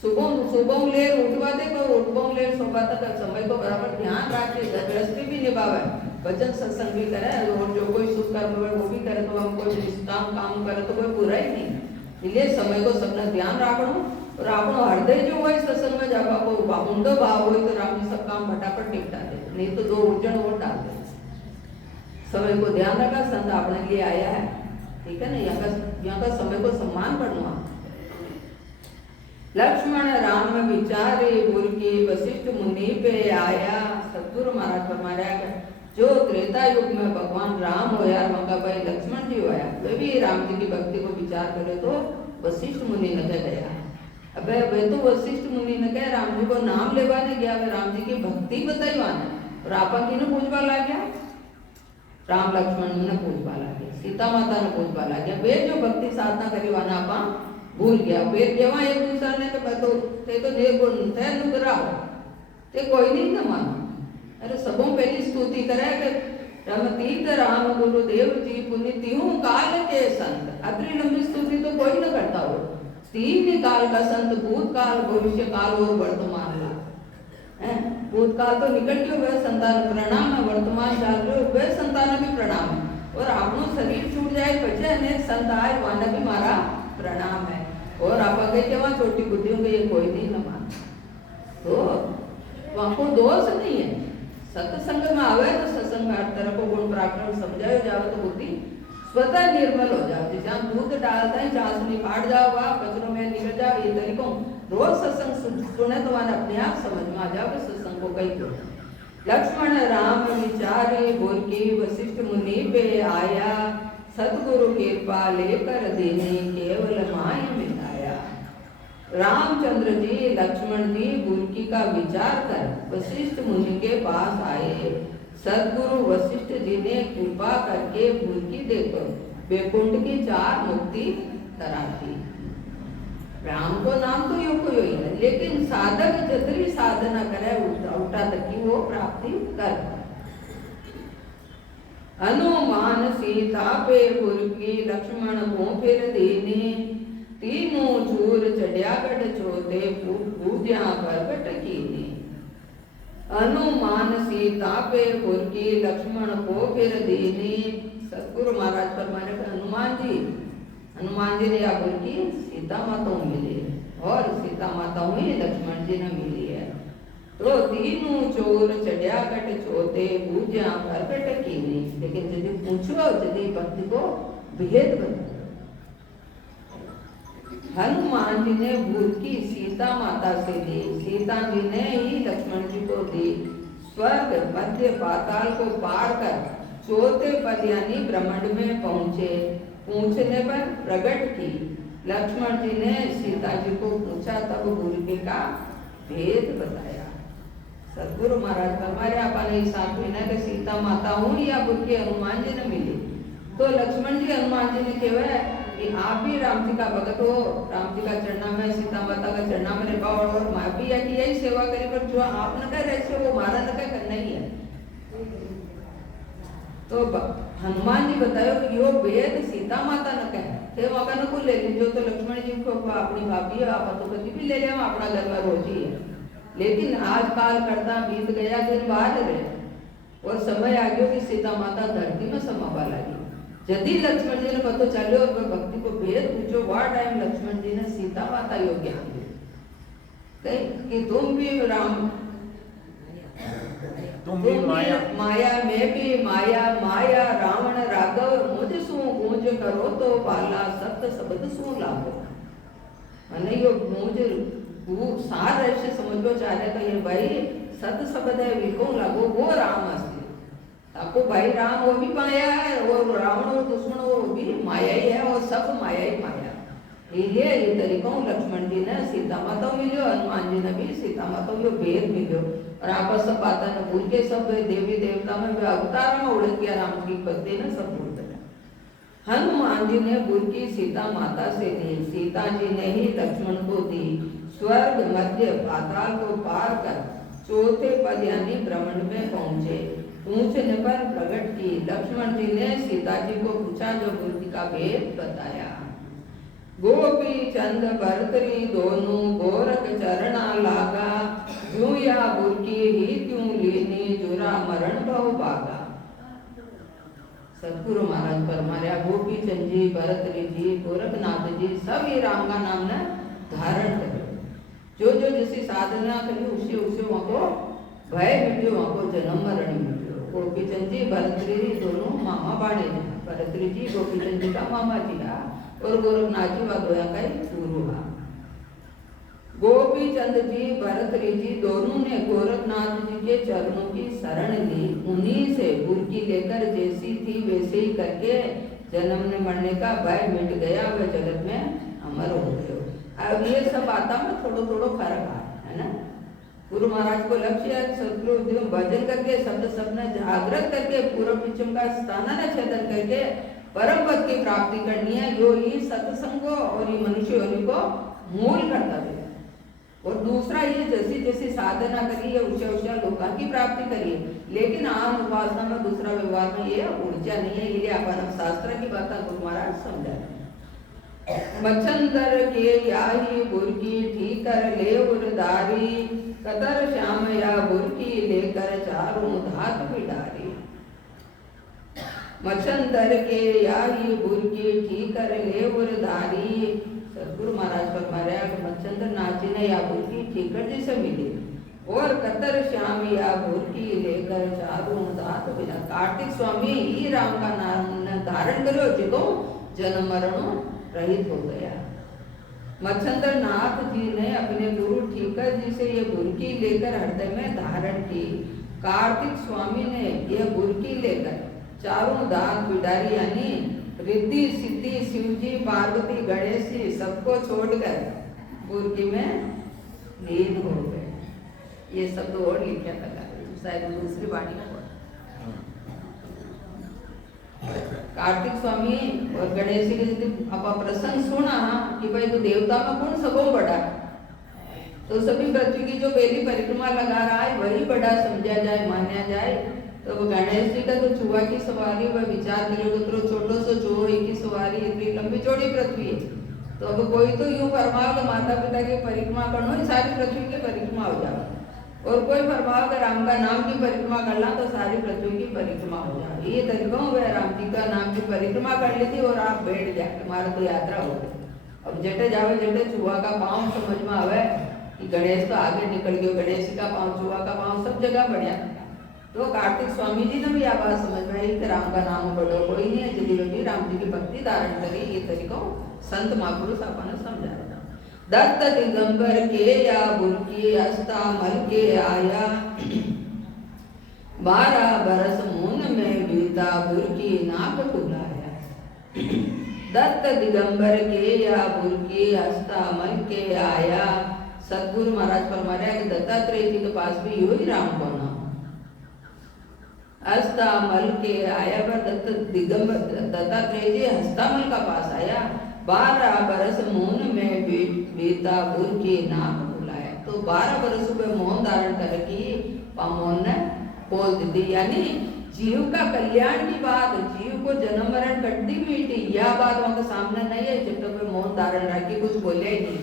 सुबह लेर उठवा दे तो उठवा लेर सोबा तक समय को बराबर ध्यान रखे गृहस्थी भी निभावे भजन सत्संग भी करे और जो कोई शुभ कर्म है वो भी करे तो हम कोई निष्काम काम करे तो कोई बुरा ही नहीं। इसलिए समय को सबने ध्यान रखना और आपनो हृदय जो वही सत्संग में जावा को ऊंडो भाव हो तो राम जी सब काम फटाफट निपटा दे नहीं तो 2 उलझन और डाल दे। समय को ध्यान रखा संत अपने लिए आया है ठीक है ना यहाँ का समय को सम्मान करना। लक्ष्मण राम विचारे गुरु की वशिष्ठ मुनि पे आया सतगुरु महाराज फरमाया जो त्रेता युग में भगवान राम हो यार मौका भाई लक्ष्मण जी होया वे भी राम जी की भक्ति को विचार करे तो वशिष्ठ मुनि ने गया। अब वे तो वशिष्ठ मुनि ने कहा राम जी को नाम लेवाने गया वे राम जी की भक्ति बताई वाने और आपा की ने पूछवा ला गया राम लक्ष्मण ने पूछवा ला गया सीता माता ने पूछवा ला गया वे जो भक्ति साधना करी वाना आपा भूल गया वे केवा एक दूसरा ने के तो ते तो निर्गुण थे अनुग्रह ते कोई नहीं न मानो। अरे सबों पहली स्तुति करे कि रमतीत राम गुरुदेव जी पुनीत हूँ काल के संत। अतरी लंबी स्तुति तो कोई न करता हो 3 काल का संत भूतकाल भविष्य काल और वर्तमान काल भूतकाल तो निकल गयो वह संतान प्रणाम है वर्तमान काल जो वह संतान भी प्रणाम है और आपनो शरीर छूट जाए बचे अनेक संत आए वाना भी मारा प्रणाम है और आप आगे क्या छोटी बुद्धियों के ये कोई नहीं न मान तो वहाँ को दोष नहीं है। सत्संग में आवे तो सत्संग में हर तरह को गुण प्राप्त समझाए जाओ तो बुद्धि स्वतः निर्मल हो जाओ। जैसे हम दूध डालते हैं चाशनी फाट जाओ वहाँ कचरों में निकल जाओ ये तरीकों रोज सत्संग सुने तो मान अपने आप समझ में आ जाओ कि सत्संग को कई को। लक्ष्मण राम विचारे बोल के वशिष्ठ मुनि पे आया सतगुरु कृपा लेकर देने केवल माय मिलाया। रामचंद्र जी लक्ष्मण जी बुरकी का विचार कर वशिष्ठ मुनि के पास आए। सतगुरु वशिष्ठ जी ने कृपा करके बुरकी देकर वैकुंठ की 4 मुक्ति करा दी। राम को नाम तो यो को ही है, लेकिन साधक जतरी साधना करे उल्टा तक की वो प्राप्ति कर। हनुमान सीता पे गुरकी लक्ष्मण को फिर दीनी, तीनों चूर चढ़िया गढ़ चोते पूज्या प्रगट कीनी। हनुमान सीता पे गुरकी लक्ष्मण को फिर दीनी। सतगुरु महाराज फरमाने का हनुमान जी ने या गुरकी सीता माताओं मिली और सीता माताओं ही लक्ष्मण जी ने मिली है। तो तीनों चोर चढ़िया कट चोते पूज्या प्रकट कीनी। लेकिन यदि पूछो यदि भक्ति को भेद बता, हनुमान जी ने बुरकी सीता माता से दी, सीता जी ने ही लक्ष्मण जी को दी। स्वर्ग मध्य पाताल को पार कर चौथे पद यानी ब्रह्मांड में पहुंचे। पूछने पर प्रकट की लक्ष्मण जी ने सीता जी को पूछा, तब बुरकी का भेद बताया। सतगुरु महाराज हमारे अपने साथ में ना कि सीता माता हूँ या बुरकी हनुमान जी ने मिली। तो लक्ष्मण जी हनुमान जी ने कहा कि आप भी राम जी का भगत हो, राम जी का चरणा में सीता माता का चरणा में निभाओ और मैं भी यही सेवा करी, पर जो आप न कर ऐसे वो मारा न कर करना ही है। तो हनुमान जी बतायो कि यो वेद सीता माता न कहे वहां को ले लीजिए। तो लक्ष्मण जी को अपनी भाभी आप तो कभी भी ले लिया अपना घर में रोजी है, लेकिन आज काल करता बीत गया दिन बाहर रहे और समय आ गया कि सीता माता धरती में समावा लगी। यदि लक्ष्मण जी ने पता चलो और भक्ति को भेद पूछो, वह टाइम लक्ष्मण जी ने सीता माता योग ज्ञान दिया कि तुम भी राम तुम भी माया मैं भी माया, माया रावण राघव मुझ सू गूंज करो तो बाला सत्य शब्द सू लागो। मैंने यो गूंज सार ऐसे समझो चाहे तो ये भाई सत्य शब्द है विको लागो वो राम असली। आपको भाई राम वो भी माया है और रावण और दुश्मन वो भी माया ही है और सब माया ही माया। ये तरीकों लक्ष्मण जी ने सीता माता मिलो, हनुमान जी ने भी सीता माता को भेद मिलो और आपस सब बात न भूल के सब देवी देवता में अवतार में उड़ गया राम की भक्ति ने सब भूल गया। हनुमान जी ने बुरकी सीता माता से दी, सीता जी ने ही लक्ष्मण को दी। स्वर्ग मध्य पाताल को पार कर चौथे पद यानी ब्रह्मांड में पहुंचे। पूछने पर प्रकट की लक्ष्मण जी ने सीता जी को पूछा, जो बुरकी का भेद बताया। गोपी चंद भरतरी दोनों गोरख चरणा लागा, जूया बुरकी ही क्यों लीनी जुरा मरण बहु भागा। सतगुरु महाराज फरमाया गोपी चंद जी भरतरी जी गोरखनाथ जी सभी राम का नाम ने धारण करे। जो जो जैसी साधना करी उसे उसे वहाँ को भय मिट्यो, वहाँ को जन्म मरण मिट्यो। गोपी चंद जी भरतरी जी दोनों मामा बाणे, भरतरी जी गोपी चंद जी का मामा जी और गोरखनाथ जी व दोया का गुरु हा। गोपी चंद जी भरतरी जी दोनों ने गोरखनाथ जी के चरणों की शरण ली। उन्हीं से बुरकी लेकर जैसी थी वैसे ही करके जन्म ने मरने का भय मिट गया, वह जगत में अमर हो गए। अब ये सब बातों में थोड़ो थोड़ो फर्क है ना। गुरु महाराज को लक्ष्य है सतगुरु भजन करके शब्द सबने जागृत करके पूर्व पश्चिम का स्थान छेदन करके परम पद की प्राप्ति करनी है। यो ही सत्संग और ये मनुष्य होने को मूल कर्तव्य है। और दूसरा ये जैसी जैसी साधना करिए ऊंचा ऊंचा लोका की प्राप्ति करिए, लेकिन आम उपासना में दूसरा व्यवहार में ये ऊर्जा नहीं है। ये अपन शास्त्र की बात गुरु महाराज समझा। मच्छंदर के याही बुरकी ठीकर ले उदारी, कतर श्याम या बुरकी लेकर चारों धात बिडारी। मच्छंदर के याही बुरकी ठीकर ले उदारी। सतगुरु महाराज फरमाया मच्छंदर नाची ने या बुरकी ठीकर जैसे मिली और कतर श्याम या बुरकी लेकर चारों धात बिना। कार्तिक स्वामी ही राम का नाम धारण करो जिको जन्म मरणों रहित हो गया। मच्छंदर नाथ जी ने अपने गुरु ठीकर जी से ये बुरकी लेकर हृदय में धारण की। कार्तिक स्वामी ने यह बुरकी लेकर चारों दात बिडारी यानी रिद्धि सिद्धि शिवजी पार्वती गणेश जी सबको छोड़कर बुरकी में लीन हो गए। ये शब्द और लिखा था शायद दूसरी वाणी में। कार्तिक स्वामी और गणेश जी के आप प्रसंग सुना कि भाई तो देवता में कौन सबो बड़ा, तो सभी पृथ्वी की जो पहली परिक्रमा लगा रहा है वही बड़ा समझा जाए, माना जाए। तो गणेश जी का तो चूहा की सवारी वह विचार करो तो छोटो सो चूहो की सवारी, इतनी लंबी चौड़ी पृथ्वी है। तो अब कोई तो यूं फरमाओ कि माता पिता की परिक्रमा करना ही सारी पृथ्वी की परिक्रमा हो जाए, और कोई फरमाओ कि राम का नाम की परिक्रमा करना तो सारी पृथ्वी की परिक्रमा हो जाए। ये तरीका हो गया, राम जी का नाम की परिक्रमा कर ली थी और आप बैठ जाए, हमारा तो यात्रा हो गई। अब जटे जावे जटे चूहा का पाँव समझ में आवे कि गणेश तो आगे निकल गयो, गणेश का पाँव चूहा का पाँव सब जगह बढ़िया। तो कार्तिक स्वामी जी ने भी यह बात समझ में आई कि राम का नाम बड़ो कोई नहीं है, यदि भी राम जी की भक्ति धारण करे। ये तरीका संत महापुरुष अपन समझा रहा। दत्त दिगंबर के या बुरकी अस्ता मल के आया, 12 बरस मुन में बीता बुरकी नाक खुलाया। दत्त दिगंबर के या बुरकी अस्ता मल के आया। सतगुरु महाराज फरमा रहे कि दत्तात्रेय जी के पास भी यू ही राम को नाम हस्तामल के आया। पर दत्त दिगंबर दत्तात्रेय जी हस्तामल का पास आया। 12 बरस मौन में बीता बुरकी नाक बुलाया। तो 12 बरस में मौन धारण करके मौन ने बोल दी, यानी जीव का कल्याण की बात, जीव को जन्म मरण कटती मीठी यह बात वहां सामने नहीं है। जब तक मौन धारण रखी कुछ बोले ही नहीं।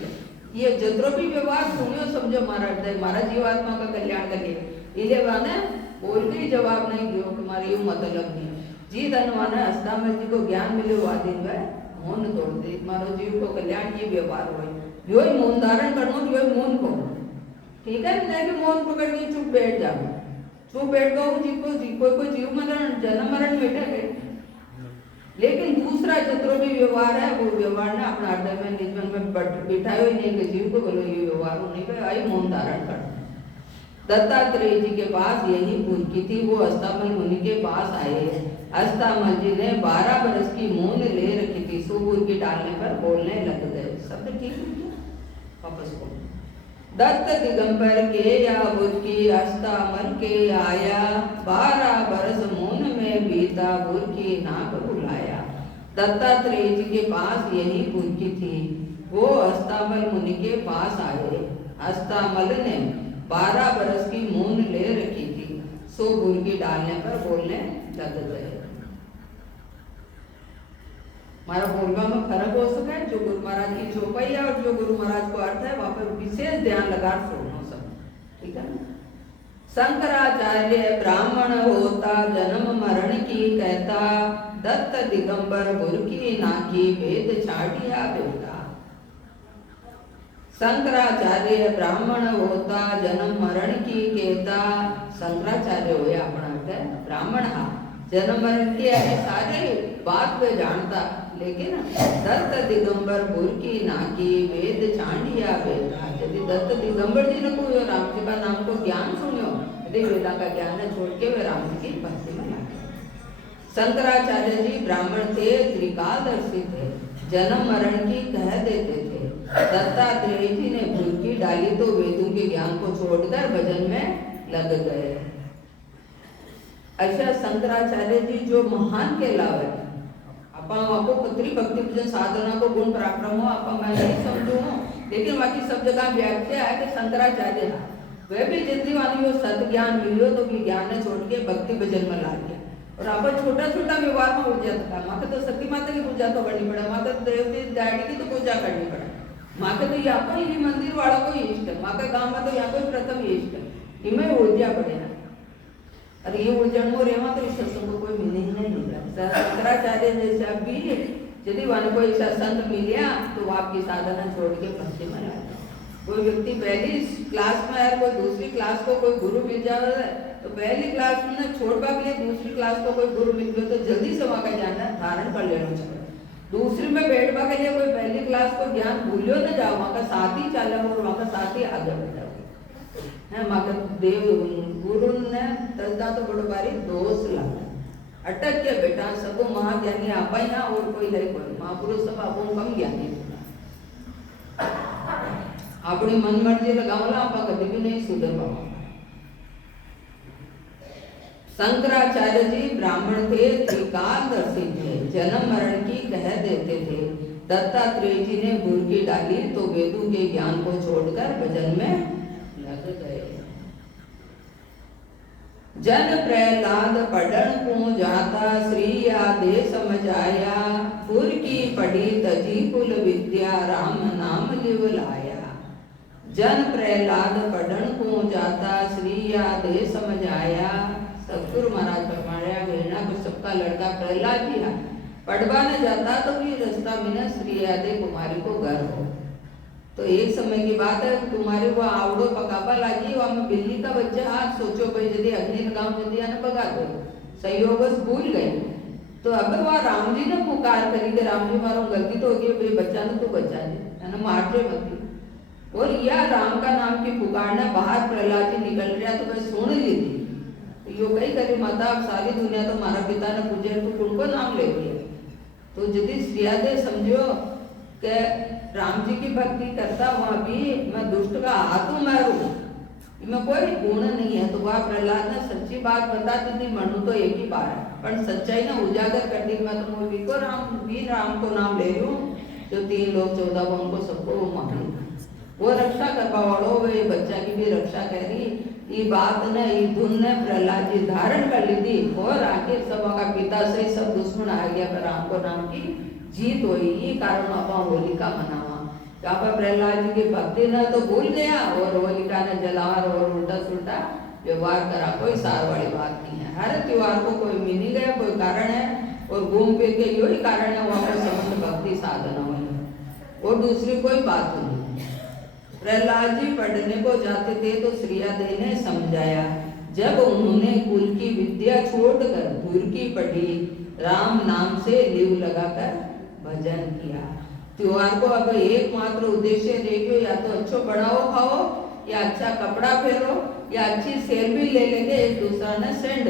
ये जत्रो भी व्यवहार सुनियो समझो मारा हृदय, मारा जीवात्मा का कल्याण करिए। इले वाने बोल भी जवाब नहीं दियो, तुम्हारे यू मतलब नहीं। जी धनवाना हस्तामल जी को ज्ञान मिले हुआ दिन वह मौन तोड़ दे, मारो जीव को कल्याण ये व्यवहार हो। यो ही मौन धारण करनो, यो ही मौन को, ठीक है नहीं कि मौन पकड़ के चुप बैठ जाओ, चुप बैठ गो जी कोई जीव मरण जन्म मरण बैठा गए। लेकिन दूसरा जत्रो भी व्यवहार है वो व्यवहार ने अपना हृदय में निज मन में बिठायो ही नहीं कि जीव को बोलो ये व्यवहार नहीं पे आई मौन धारण कर। दत्तात्रेय जी के पास यही बुरकी थी, वो हस्तामल मुनि के पास आए। हस्तामल जी ने 12 बरस की मौन ले रखी थी, सो बुरकी डालने पर बोलने लग गए। शब्द ठीक है वापस को। दत्त दिगंबर के या बुरकी हस्तामल के आया, 12 बरस मौन में बीता बुरकी नाक बुलाया। दत्तात्रेय जी के पास यही बुरकी थी, वो हस्तामल मुनि के पास आए। हस्तामल ने 12 बरस की मौन ले रखी थी, सो बुरकी डालने पर बोलने लग गए। हमारा बोलवा में फर्क हो सका है, जो गुरु महाराज की चौपाई है और जो गुरु महाराज को अर्थ है वहां पर विशेष ध्यान लगा सुनो सब, ठीक है ना। शंकराचार्य ब्राह्मण होता जन्म मरण की कहता, दत्त दिगंबर बुरकी नाकी वेद छाड़िया बेटा। शंकराचार्य ब्राह्मण होता जन्म मरण की कहता, शंकराचार्य हो अपना ब्राह्मण हा जन्म मरण के सारे बात पे जानता, लेकिन दत्त दिगंबर बुरकी नाकी वेद छांडिया बेटा। यदि दत्त दिगंबर जी ने कोई राम जी का नाम को ज्ञान सुनियो, यदि वेदा का ज्ञान ने छोड़ के वे राम जी की भक्ति में लगे। शंकराचार्य जी ब्राह्मण थे, त्रिकालदर्शी थे, जन्म मरण की कह देते थे। दत्तात्रेय जी ने बुरकी डाली तो वेदों के ज्ञान को छोड़कर भजन में लग गए। ऐसा शंकराचार्य जी जो महान कहलावे, आपको पत्री भक्ति पूजन साधना को गुण पराक्रम हो आप मैं नहीं समझू हूँ, लेकिन बाकी सब जगह व्याख्या है कि शंकराचार्य वह भी जितनी वाली सत ज्ञान मिलियो तो भी ज्ञान ने छोड़ के भक्ति भजन में ला दिया। और आप छोटा छोटा व्यवहार में उड़ जाता था, माँ के तो सती माता की पूजा तो करनी पड़ा, माँ के देवती डैडी की तो पूजा करनी पड़ा, माँ के तो यहाँ पर ही मंदिर वालों को इष्ट है, माँ के गाँव में तो यहाँ को प्रथम इष्ट है, इनमें ऊर्जा पड़े है। अरे ये ऊर्जा में रेवा तो इस सत्संग को कोई मिलने ही नहीं मिला। शंकराचार्य जैसे अब भी यदि वन को ऐसा संत मिलिया तो वो आपकी साधना छोड़ के भक्ति में आ जाए। कोई व्यक्ति पहली क्लास में है, कोई दूसरी क्लास को कोई गुरु मिल जाए तो पहली क्लास में छोड़वा के लिए दूसरी क्लास को कोई गुरु मिल गया तो जल्दी से वहाँ का ज्ञान धारण कर लेना चाहिए। दूसरी में बैठवा के लिए कोई पहली क्लास को ज्ञान भूलियो न जाओ, वहाँ का साथ ही चाले और वहाँ का साथ ही आगे बढ़ जाओ है। वहाँ का देव गुरु ने तजदा तो बड़ो बारी दोष लगा अटक के बेटा सबको महाज्ञानी आप यहाँ और कोई है कोई महापुरुष सब आपको कम ज्ञानी अपनी मन मर्जी लगावला आप कभी भी नहीं सुधर पाओ। शंकराचार्य जी ब्राह्मण थे, त्रिकालदर्शी थे, जन्म मरण की कह देते थे। दत्तात्रेय जी ने बुर्की डाली तो वेदों के ज्ञान को छोड़कर भजन में लग गए। जन प्रहलाद पढ़न को जाता, श्री आदे समझ आया। बुर्की पढ़ी तजी कुल विद्या, राम नाम लिव लाया। जन प्रहलाद पढ़न को जाता, श्री आदे समझ आया। सतगुरु महाराज फरमाया घेरना को सबका लड़का प्रहलाद जी पढ़वा न जाता तो भी रास्ता में न श्री आदे कुमारी को घर हो। तो एक समय की बात है, तुम्हारे वो आवड़ो पकापा लागी वहां में बिल्ली का बच्चा हाथ सोचो भाई यदि अग्नि गांव यदि आने पका दो सहयोग भूल गए। तो अब वह राम जी ने पुकार करी कि राम जी मारो गलती तो होगी भाई बच्चा ने तो बच्चा जी मार दे मत। और यह राम का नाम की पुकारना बाहर प्रहलाद जी निकल रहा तो वह सुन ली थी। यो कही करे माता अब सारी दुनिया तो मारा पिता ने पूछे तो उनको नाम ले लिया। तो यदि श्रियादे समझो कि राम जी की भक्ति करता हुआ भी मैं दुष्ट का हाथों मारू में कोई गुण नहीं है। तो वह प्रहलाद ने सच्ची बात बता दी थी, मनु तो एक ही बार है पर सच्चाई ने उजागर कर दी। मैं तो भी राम को नाम ले रही हूँ जो 3 लोग 14 को उनको सबको वो मालूम वो रक्षा करवा वालों वे बच्चा की भी रक्षा करी। ये बात ने ये धुन ने प्रहलाद जी धारण कर ली थी और आखिर सबका पिता से सब दुश्मन आ गया पर राम को नाम की जीत हुई। ये कारण आप होलिका मनावा जहाँ पर प्रहलाद जी की भक्ति ने तो भूल गया और होलिका ने जलावर और उल्टा सुल्टा व्यवहार करा। कोई सार वाली बात नहीं है। हर त्योहार को कोई मीनिंग है, कोई कारण है और घूम फिर के यही कारण है वहाँ पर समस्त भक्ति साधना हुई और दूसरी कोई बात नहीं। प्रहलाद जी पढ़ने को जाते थे तो श्रियादे ने समझाया। जब उन्होंने कुल की विद्या छोड़कर बुर्की पढ़ी, राम नाम से लिव लगाकर भजन किया। त्योहार को अब एकमात्र उद्देश्य देखियो, या तो अच्छो बनाओ खाओ या अच्छा कपड़ा पहनो या अच्छी सेल्फी ले लेंगे एक दूसरा ने सेंड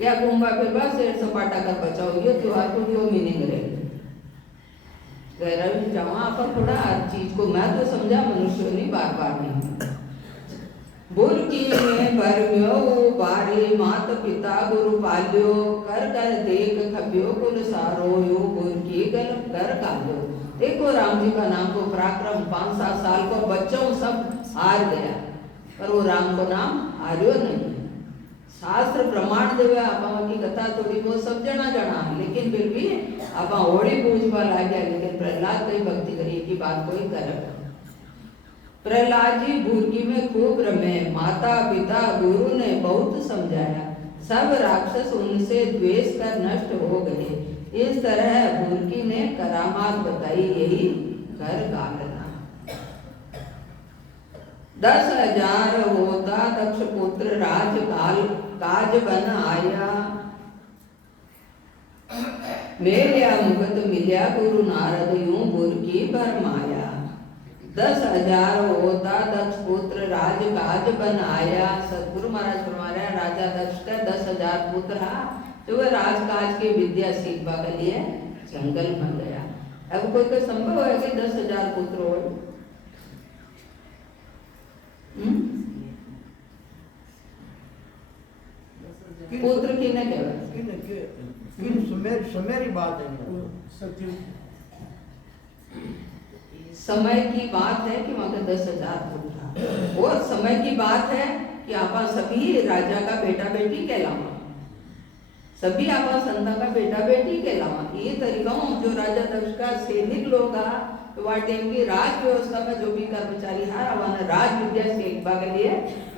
या घूमवा फिरवा सेर सपाटा कर बचाओ। ये त्योहार को जो मीनिंग रहेगी जहाँ पर थोड़ा हर चीज को मैं तो समझा मनुष्य ने बार बार नहीं। बुर्की में भरम्यो बारे मात पिता गुरु पाल्यो, कर कर देख खप्यो कुल सारो यो बुर्की गल कर काल्यो। देखो राम जी का नाम को पराक्रम 5-7 साल को बच्चों सब हार गया पर वो राम को नाम हार्यो नहीं। शास्त्र प्रमाण देवे आप की कथा थोड़ी बहुत सब जना लेकिन फिर भी आप होड़ी पूछवा लग गया। लेकिन प्रहलाद कई भक्ति करी की बात कोई कर। प्रहलाद जी बुर्की में खूब रमे, माता पिता गुरु ने बहुत समझाया, सब राक्षस उनसे द्वेष कर नष्ट हो गए। इस तरह बुर्की ने करामात बताई, यही घर गालना। 10,000 होता दक्ष पुत्र राज काज बन आया, मेल्या मुगत मिल्या गुरु नारद यूं बुर्की भरमाया। 10,000 होता दक्ष पुत्र राज काज बन आया। सतगुरु महाराज फरमाया राजा दक्ष का 10,000 पुत्र जो वह राजकाज की विद्या सीखवा के लिए जंगल में गया। अब कोई कोई संभव है कि 10,000 पुत्र हो? पुत्र की न सुमेरी बात है। समय की बात है कि वहां 10,000 पुत्र और समय की बात है कि आप सभी राजा का बेटा बेटी कहलावा, सभी आप संता का बेटा बेटी कहलावा। ये तरीका जो राजा दक्ष का सैनिक लोग वह टाइम की राज व्यवस्था में जो भी कर्मचारी है राज विद्या सीखवा के लिए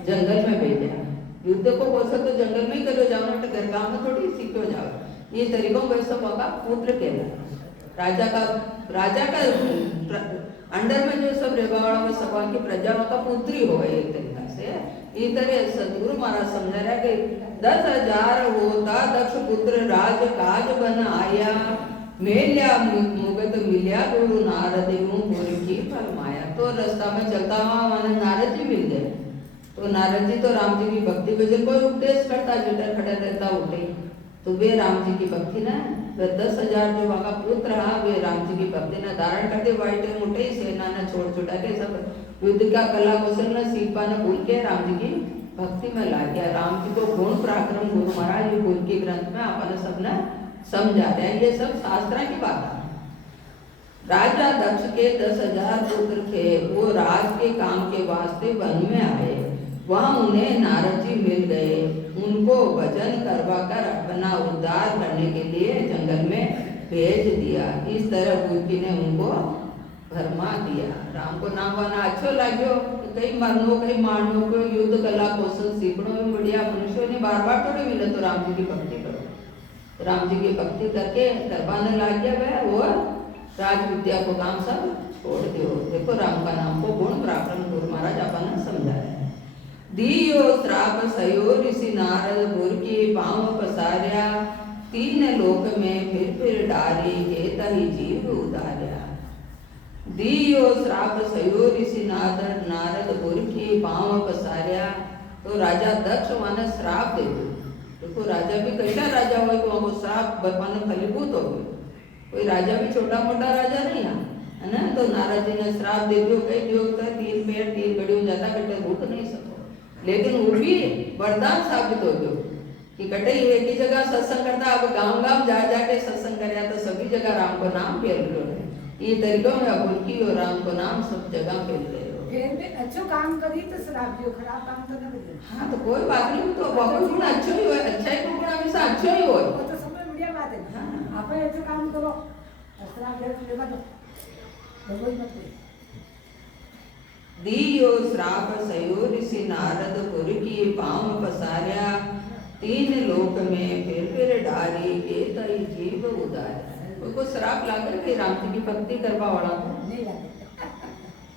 जंगल में भेजा। युद्ध को बोल सकते तो जंगल में ही करो जाओ ना, घर गाँव में थोड़ी सीखो जाओ। ये तरीकों वैसा का पुत्र कहला। राजा का अंडर में जो सब रेवाड़ा में सब की प्रजाओं का पुत्री हो एक तरीका से। ये तरह सदगुरु महाराज समझा रहा कि 10,000 होता दक्ष पुत्र राज काज बन आया, मेल्या मुगत मिल्या गुरु नारद यूं बुर्की फरमाया। तो रास्ता में चलता हुआ माने नारद जी मिल गए। तो नारद जी तो राम जी की भक्ति भजन कोई उपदेश करता जिधर खड़े रहता उठे तो वे राम जी की भक्ति ने 10,000 जो वहाँ पुत्र वे राम जी की भक्ति ने धारण करते वाइट उठे सेना ने छोड़ छुटा के सब युद्ध का कला कौशल ने सीखा ने भूल के राम जी की भक्ति में ला गया। राम जी को गुण पराक्रम गुरु महाराज जी गुरु के ग्रंथ में अपन सबने समझा रहे हैं। ये सब शास्त्र की बात है। राजा दक्ष के 10,000 पुत्र थे। वो राज के काम के वास्ते वन में आए। वहां उन्हें नारद जी मिल गए। उनको भजन करवा कर अपना उद्धार करने के लिए जंगल में भेज दिया। इस तरह गुरु ने उनको भरमा दिया। राम को नाम वाना अच्छो लाग्यो। कई मरनो कई मारनो को युद्ध कला कौशल सीखनो में बढ़िया मनुष्यों ने बार बार थोड़े मिले तो राम जी की भक्ति करो। राम जी की भक्ति करके करवाने लग गया वह और राज विद्या को काम सब छोड़ दियो। देखो राम का नाम को गुण पराक्रम गुरु महाराज अपन समझाया है। दियो श्राप सयो ऋषि नारद गुर की पाँव पसार्या। 3 लोक में फिर डारी केता ही जीव उदार्या। दियो श्राप सयो ऋषि नारद गुर की पाँव पसार्या। तो राजा दक्ष माने श्राप दे दो। देखो राजा भी कैसा राजा हो कि वहाँ श्राप बरपाने फलीभूत हो गए। कोई राजा भी छोटा मोटा राजा नहीं है ना। तो नारद जी ने श्राप दे दियो। कई दियो 3 पैर 3 घड़ी में जाता कटे उठ नहीं सको। लेकिन वो भी वरदान साबित हो गयो कि कटे एक ही जगह सत्संग करता। अब गांव गांव जा जाके सत्संग कर तो सभी जगह राम को नाम फैल रहे है। ये तरीकों में अबुलकी और राम को नाम सब जगह फैल रहे हो। अच्छो काम करी तो श्राप दियो, खराब काम तो न करियो। हाँ तो कोई बात नहीं। तो बहुत गुण अच्छो ही हो। अच्छा ही गुण हमेशा अच्छो ही हो। वो तो सब बढ़िया बात है। हाँ आप अच्छो काम करो श्राप दे तो लेगा तो वही मत करो। दियो श्राप सयो ऋषि नारद गुर की पाँव पसार्या। 3 लोक में फिर डारी केता ही जीव उदार्या। को श्राप लागे कि राम जी की भक्ति करवा वाला नहीं लागे।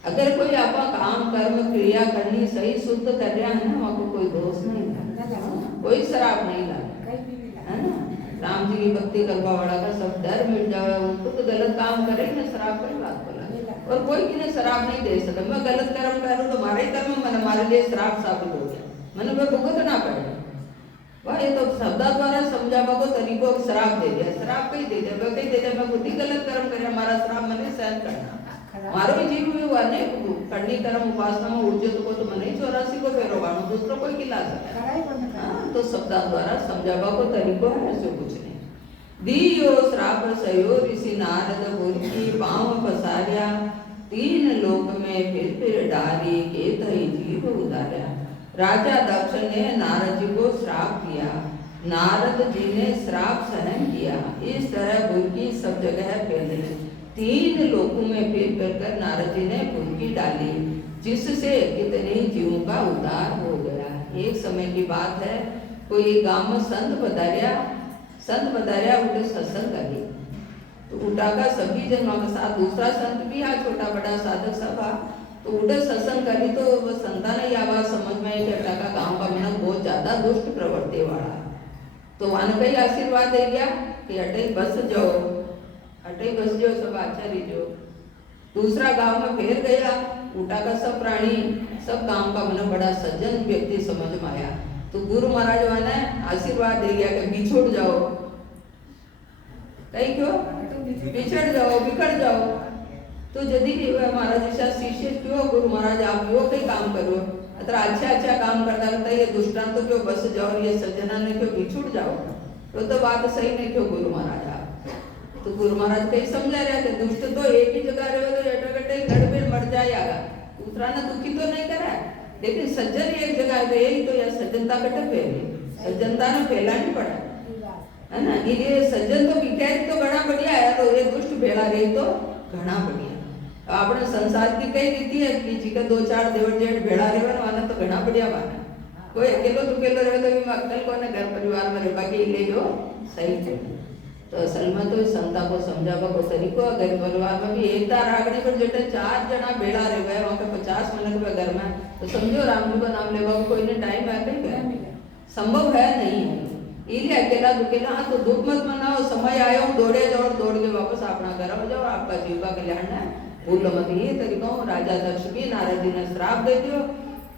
अगर कोई आपा काम कर्म क्रिया करनी सही शुद्ध कर रहा है ना वहाँ को कोई दोष नहीं लगा, कोई श्राप नहीं लगा है ना। राम जी की भक्ति करवा वाला का सब डर मिट जाए। उनको तो गलत काम करे ना श्राप कई बात बोला। और कोई किन्हें श्राप नहीं दे सकता। मैं गलत कर्म करूँ तो हमारे कर्म मन हमारे लिए श्राप साबित हो गया। मैंने वह भुगतना पड़े। वह ये तो शब्द द्वारा समझावा को तरीकों श्राप दे दिया। श्राप कहीं दे दिया वह कहीं दे दिया। मैं बुद्धि गलत कर्म करे हमारा श्राप मैंने सहन करना। मारो ही जीव भी हुआ नहीं करनी कर्म उपासना में उर्जित को तो मैंने 84 को फेरो गाणो दूसरों कोई खिला सकता। हाँ तो शब्द द्वारा समझावा को तरीकों है ऐसे कुछ नहीं। दियो श्राप सयो ऋषि नारद गुर की पाँव पसार्या। 3 लोक में फिर डारी केता ही जीव उदार्या। राजा दक्ष ने नारद जी को श्राप दिया। नारद जी ने श्राप सहन किया। इस तरह बुर्की सब जगह फैली। 3 लोकों में फिर कर नारद जी ने बुर्की डाली जिससे कितने जीवों का उद्धार हो गया। एक समय की बात है। कोई गांव में संत बदारिया उठे सत्संग करी। तो उठा का सभी जनों के साथ दूसरा संत भी आ छोटा बड़ा साधक सब आ। तो उधर सत्संग करी तो वो संतान ही आवाज समझ में आई कि अटा गांव का मन बहुत ज्यादा दुष्ट प्रवृत्ति वाला। तो वहां कई आशीर्वाद दे गया कि अटे बस जाओ सब आचार्य जो। दूसरा गांव में फिर गया। उठा का सब प्राणी सब गांव का मन बड़ा सज्जन व्यक्ति समझ में आया। तो गुरु महाराज ने आशीर्वाद दे गया कि बिछोड़ जाओ। कहीं क्यों बिछड़ जाओ बिखड़ जाओ। तो यदि हमारा जैसा शिष्य क्यों गुरु महाराज आप क्यों कई काम करो अतरा अच्छा काम करता रहता ये दुष्टांत तो क्यों बस जाओ ये सज्जना ने क्यों बिछुड़ जाओ। तो बात सही नहीं क्यों गुरु महाराज आप। तो गुरु महाराज कई समझा रहे थे दुष्ट तो एक ही जगह रहे तो एटकटे गड़बड़ मर जाएगा। दूसरा ने दुखी तो नहीं करा लेकिन सज्जन एक जगह गए तो यह सज्जनता कटे फैली। सज्जनता ने फैलानी पड़ा है ना। ये सज्जन तो बिखेर तो घना बढ़िया है। तो ये दुष्ट भेड़ा रही तो घना बढ़िया। अपने संसार की कई रीति है कि जी का 2-4 देवर जेठ भेड़ा रहे वाला तो घना बढ़िया माना। कोई अकेलो रहे तो भी अक्कल को घर परिवार में रह के ले जो सही थे। तो असल में तो संता को समझावा को तरीको घर परिवार में भी एक तार आगने पर जेटे 4 जना भेड़ा रहे गए वहाँ पे 50 मिनट में घर में। तो समझो राम जी का नाम लेवा को कोई ने टाइम है कहीं संभव है नहीं है। इसलिए अकेला दुकेला हाँ तो दुख मत मनाओ। समय आयो दौड़े जाओ दौड़ के वापस अपना घर हो जाओ। आपका जीव का कल्याण है भूल मत। ये तरीकों राजा दक्ष भी नारद जी ने श्राप दे दियो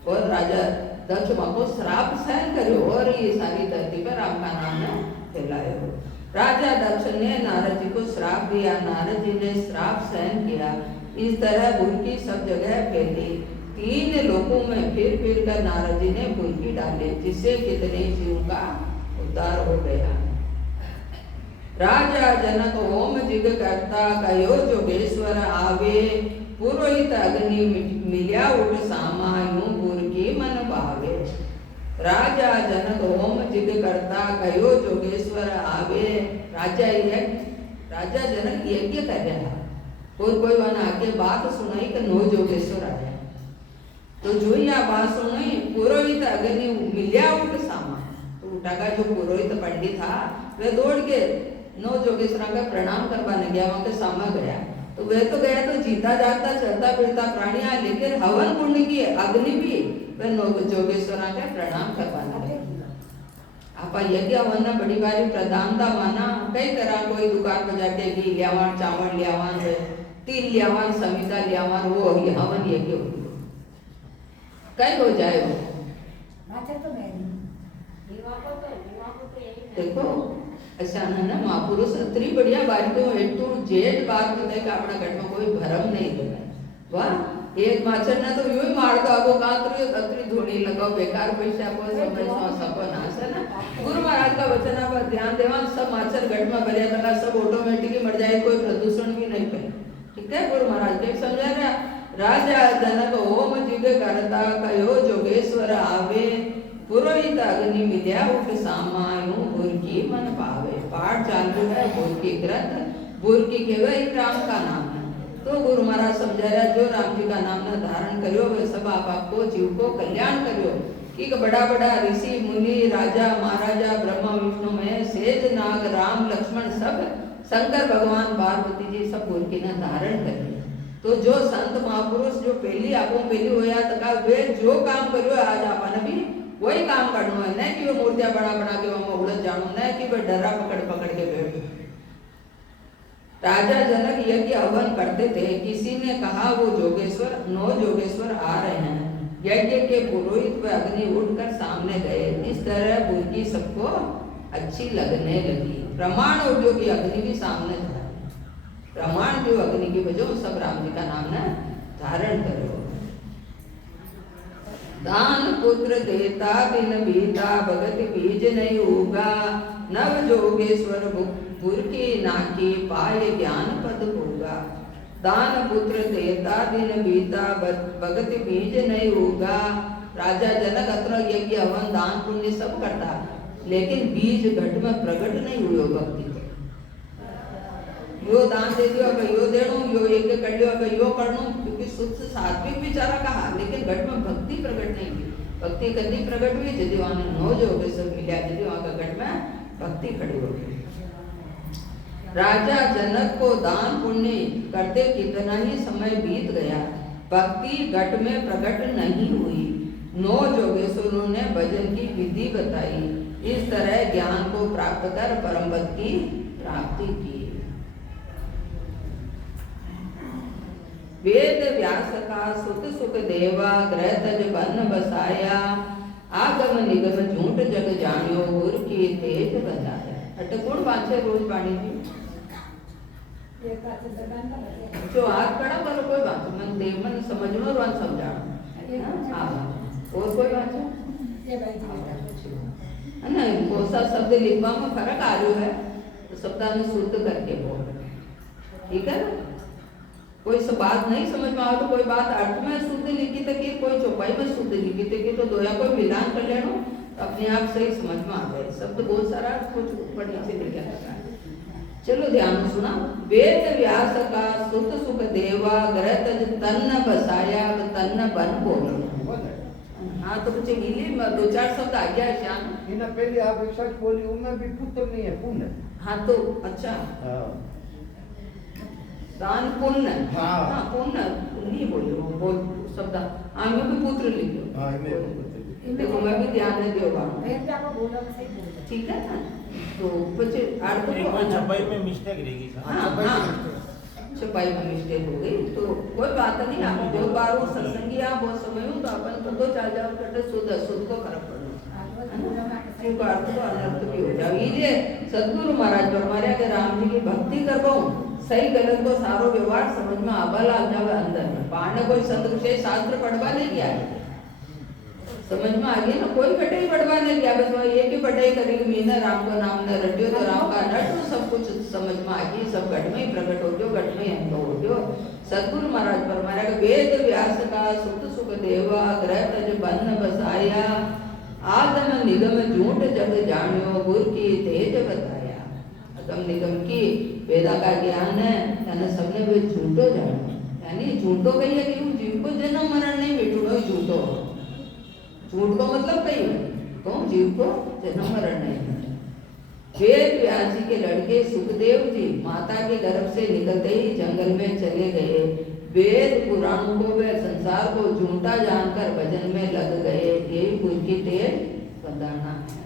और राजा दक्ष माँ को श्राप सहन करो और ये सारी धरती पर राम का नाम ने फैलाए हो। राजा दक्ष ने नारद जी को श्राप दिया। नारद जी ने श्राप सहन किया। इस तरह उनकी सब जगह फैली। 3 लोकों में फिर कर नारद जी ने फुल्की डाले, जिससे कितने जीव का उद्धार हो गया। राजा जनक ओम जिग करता, कहो जोगेश्वर आवे, पुरोहित अग्नि मिल्या उठ सामा, यूं पुर की मन भावे। राजा जनक ओम जिग करता, कहो जोगेश्वर आवे। राजा जनक यज्ञ कर रहा, कोई वन आके बात सुनाई कि नो जोगेश्वर आया। तो जो ही आ बात सुनाई, पुरोहित अग्नि मिल्या उठ सामा, तो उठा का जो पुरोहित पंडित था वह दौड़ के नो जोगेश्वर का प्रणाम करवाने गया, वहां के सामा गया। तो वह तो गया तो जीता जागता चलता फिरता प्राणी आया, लेकिन हवन कुंड की अग्नि भी वह नो जोगेश्वर का प्रणाम करवाने गया। आप यज्ञ हवन बड़ी बारी प्रधानता माना, कई तरह कोई दुकान पर जाके घी लियावान, चावल लियावान, तिल लियावान, समिता लियावान, वो हवन यज्ञ हो कई हो जाए वो। देखो ऐसा ना महापुरुष इतनी बढ़िया बात तो एटू जेठ बात बताए कि अपना घर में कोई भरम नहीं देना। वाह एक माचर ना तो यूं ही मार दो, आपको कातरी अतरी धोनी लगाओ, बेकार पैसा को समय सको नाश है ना। गुरु महाराज का वचन आप ध्यान देवा, सब माचर घट में भरिया तला सब ऑटोमेटिकली मर जाए, कोई प्रदूषण भी नहीं करे। ठीक है, गुरु महाराज के समझा रहा। राजा जनक ओम जिग करता, कहो जोगेश्वर आवे, पुरोहित अग्नि मिल्या उठ सामा, यूं बुर की मन पावे। पाठ चालू है बुर की ग्रंथ, बुर की केवल राम का नाम है। तो गुरु महाराज समझा रहा, जो राम जी का नाम न धारण करियो वे सब आपको जीव को कल्याण करियो। कि बड़ा बड़ा ऋषि मुनि राजा महाराजा ब्रह्मा विष्णु में सेज नाग राम लक्ष्मण सब शंकर भगवान पार्वती जी सब बुर की न धारण करिए। तो जो संत महापुरुष जो पहली आपको पहली होया तका वे जो काम करियो आज आपने भी वही काम करना है, नहीं कि वो मूर्तियां बना के वहां उड़द जानो, नहीं कि वो डरा पकड़ के बैठो। राजा जनक यज्ञ हवन करते थे, किसी ने कहा वो जोगेश्वर 9 जोगेश्वर आ रहे हैं। यज्ञ के पुरोहित व अग्नि उठकर सामने गए। इस तरह बुर्की सबको अच्छी लगने लगी। प्रमाण उद्योग की अग्नि भी सामने था। प्रमाण जो अग्नि की वजह सब राम जी का नाम न धारण करो। दान पुत्र देता दिन बीता, भगत बीज नहीं उगा, नव जोगेश्वर बुर्की नाकी, पाए ज्ञान पद होगा। दान पुत्र देता दिन बीता, भगत बीज नहीं उगा। राजा जनक अत्र यज्ञ हवन दान पुण्य सब करता, लेकिन बीज घट में प्रकट नहीं हुए भक्ति। यो दान दे दियो, अब यो देणो, यो यज्ञ कर लियो, अब यो करनो, क्योंकि शुद्ध सात्विक विचारा कहा, लेकिन घट में भक्ति प्रकट नहीं हुई। भक्ति कभी प्रकट हुई यदि वहां 9 जोगेश्वर मिला, यदि वहां का घट में भक्ति खड़ी होगी। राजा जनक को दान पुण्य करते कितना ही समय बीत गया, भक्ति घट में प्रकट नहीं हुई। 9 जोगेश्वरों ने भजन की विधि बताई। इस तरह ज्ञान को प्राप्त कर परम पद की प्राप्ति की। वेद व्यास का सुत सुख देवा, ग्रह तज बन बसाया, आगम निगम झूठ जग जानियो, गुर की तेज बजाया। अटकुण पाछे रोज बाणी जी जो हाथ खड़ा करो, कोई बात मन देव मन समझनो रोज समझाना। हाँ और कोई बात है ना, कोसा शब्द लिखवा में फर्क आ रहा है, तो शब्द में शुद्ध करके बोल, ठीक है ना। कोई सब बात नहीं समझ में आ तो कोई बात अर्थ में शुद्ध लिखी थी, कोई चौपाई में शुद्ध लिखी थी, तो दोया कोई मिलान कर लेना, अपने आप सही समझ में आ गए। शब्द बहुत सारा कुछ ऊपर नीचे लिखा था। चलो ध्यान सुना। वेद व्यास का सुत सुख देवा, ग्रह तज तन्न बसाया, तन्न बन बोलो। हाँ तो मुझे मिली 2-4 शब्द आ गया श्याम। इन्हें पहले आप एक सच बोली, उनमें भी पुत्र नहीं है, पुण्य। हाँ तो अच्छा दान पुण्य, हाँ पुण्य नहीं बोलो, बोल शब्द आगे भी पुत्र लिखो। हाँ मैं देखो मैं भी ध्यान नहीं देगा, ठीक है ना। तो बच्चे अर्थ को छपाई में मिस्टेक रहेगी। छपाई में मिस्टेक हो गई तो कोई बात नहीं। आप बहुत बार वो सत्संगी आप बहुत समय हो तो अपन तो 2-4 जाओ करते शुद्ध को फर्क पड़ना, क्योंकि अर्थ तो अनर्थ भी हो जाओ। ये सदगुरु महाराज फरमाया कि राम जी की भक्ति करवाऊं सही गलत को सारो व्यवहार समझ में आवा लाग जावे अंदर में। पाने कोई संत विशेष शास्त्र पढ़वा नहीं गया, समझ में आ गई ना, कोई कटाई पढ़वा नहीं गया, बस वह ये की पढ़ाई करेगी मीना राम को नाम ने रटियो तो राम का नट सब कुछ समझ में आ गई, सब घट में ही प्रकट हो गयो, घट में ही अंत हो गयो। सतगुरु महाराज फरमाया वेद व्यास का सुत सुख देवा ग्रह तज बन बसाया, आदम निगम झूठ जग जानियो गुर की तेज बताया। अगम निगम की वेदा का ज्ञान है यानी सबने वे झूठो जानो, यानी झूठो कही है कि जीव को जन्म मरण नहीं मिटूड़ो झूठो, झूठ को मतलब कही तो जीव को जन्म मरण नहीं। वेद व्यास जी के लड़के सुखदेव जी माता के गर्भ से निकलते ही जंगल में चले गए, वेद पुराणों को व संसार को झूठा जानकर भजन में लग गए, यही गुरु की तेज बताना है।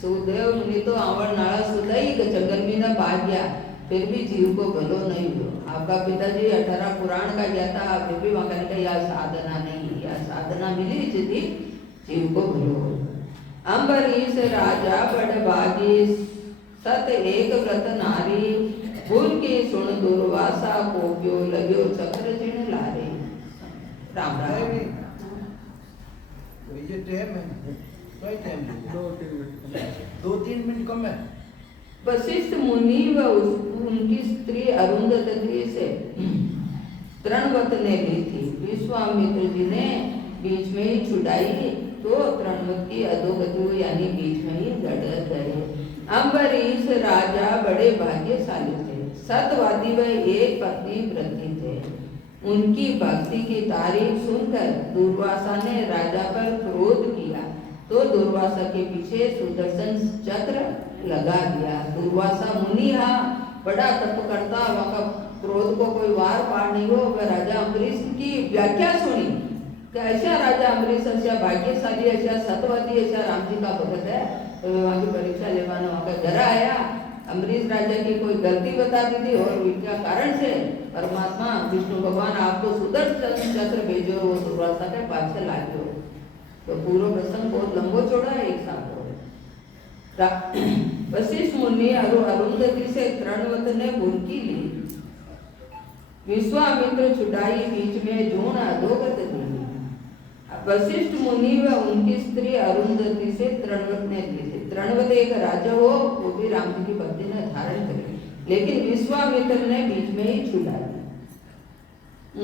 सुखदेव मुनि तो आवड़ नाड़ा सुधाई जंगल में न भाग गया, फिर भी जीव को भलो नहीं हुआ। आपका पिताजी 18 पुराण का गया था, फिर भी वहां कहने का यह साधना नहीं, यह साधना मिली जिसकी जीव को भलो हो। अम्बरीश राजा बड़ भागी सत एक व्रत नारी, गुर की सुन दुर्वासा को क्यों लग्यो चक्र जिन लारे। राम राम। ये टाइम है, कोई टाइम नहीं, 2-3 मिनट कम है। वशिष्ठ मुनि व उनकी स्त्री अरुंधति से तृणवत ने ली थी, विश्वामित्र जी ने बीच में ही छुड़ाई तो तृणवत की अधोगति हुई, यानी बीच में ही लड़ गए। अम्बरीश राजा बड़े भाग्यशाली थे, सतवादी व एक पत्नी व्रती थे। उनकी भक्ति की तारीफ सुनकर दुर्वासा ने राजा पर क्रोध किया तो दुर्वासा के पीछे सुदर्शन चक्र लगा दिया। दुर्वासा मुनि बड़ा तप करता, वह क्रोध को कोई वार पार नहीं हो। वह राजा अम्बरीश की व्याख्या सुनी कि ऐसा राजा अम्बरीश ऐसा भाग्यशाली, ऐसा सतवादी, ऐसा राम जी का भगत है। तो वहाँ की परीक्षा लेवाना वहाँ का घर आया, अम्बरीश राजा की कोई गलती बता दी थी और उसका कारण से परमात्मा विष्णु भगवान आपको सुदर्शन चक्र भेजो, वो दुर्वासा के पास से लाजो। तो पूरा प्रसंग बहुत लंबो चौड़ा है, एक साथ हो। वशिष्ठ मुनि अरुंधति से तृणवत ने बुनकी ली, विश्वामित्र छुटाई बीच में जोन अधोगत दी। वशिष्ठ मुनि व उनकी स्त्री अरुंधति से तृणवत ने ली थी। तृणवत एक राजा हो, वो भी राम जी की भक्ति ने धारण करी, लेकिन विश्वामित्र ने बीच में ही छुटा दी।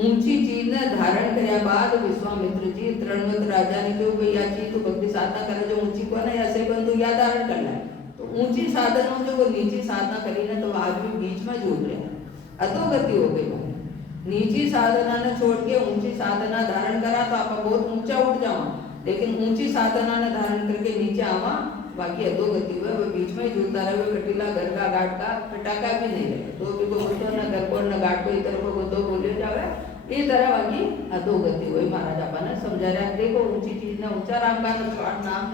ऊंची चीज ने धारण करया बाद विश्वामित्र जी तृणवत राजा ने क्यों भैया चीज तो भक्ति साधना करे जो ऊंची को ना ऐसे बंधु या धारण करना है। तो ऊंची साधनों जो वो नीची साधना करी ना, तो आदमी बीच में जुड़ रहे हैं, अधोगति हो गई। नीची साधना ने छोड़ के ऊंची साधना धारण करा तो आप बहुत ऊंचा उठ जाओ, लेकिन ऊंची साधना ने धारण करके नीचे आवा बाकी अधोगति हुए, वो बीच में ही जुड़ता रहे। वो कटीला घर का घाट का पटाखा भी नहीं रहे, तो भी को न घर को न घाट को इधर को दो बोले जावे, इस तरह बाकी अधोगति हुई। महाराज आपा ने समझा रहा, देखो ऊंची चीज ने ऊंचा राम का नाम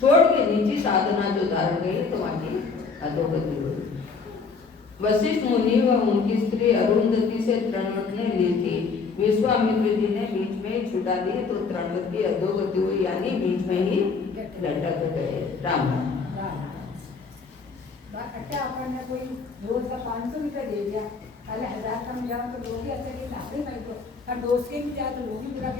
छोड़ के नीची साधना जो धारण गई तो बाकी अधोगति हुई। वशिष्ठ मुनि व उनकी स्त्री अरुंधति से तृणवत ने ली थी, विश्वामित्र जी ने बीच में ही छुटा दी तो तृणवत की अधोगति हुई, यानी बीच में ही लटक गए। राम अच्छा अपन ने कोई रोज का 500 रुपये दे दिया, पहले 1000 का मिला तो लोग ही ऐसे कि नहीं तो, और दोस्त के भी जाए तो लोग ही बुरा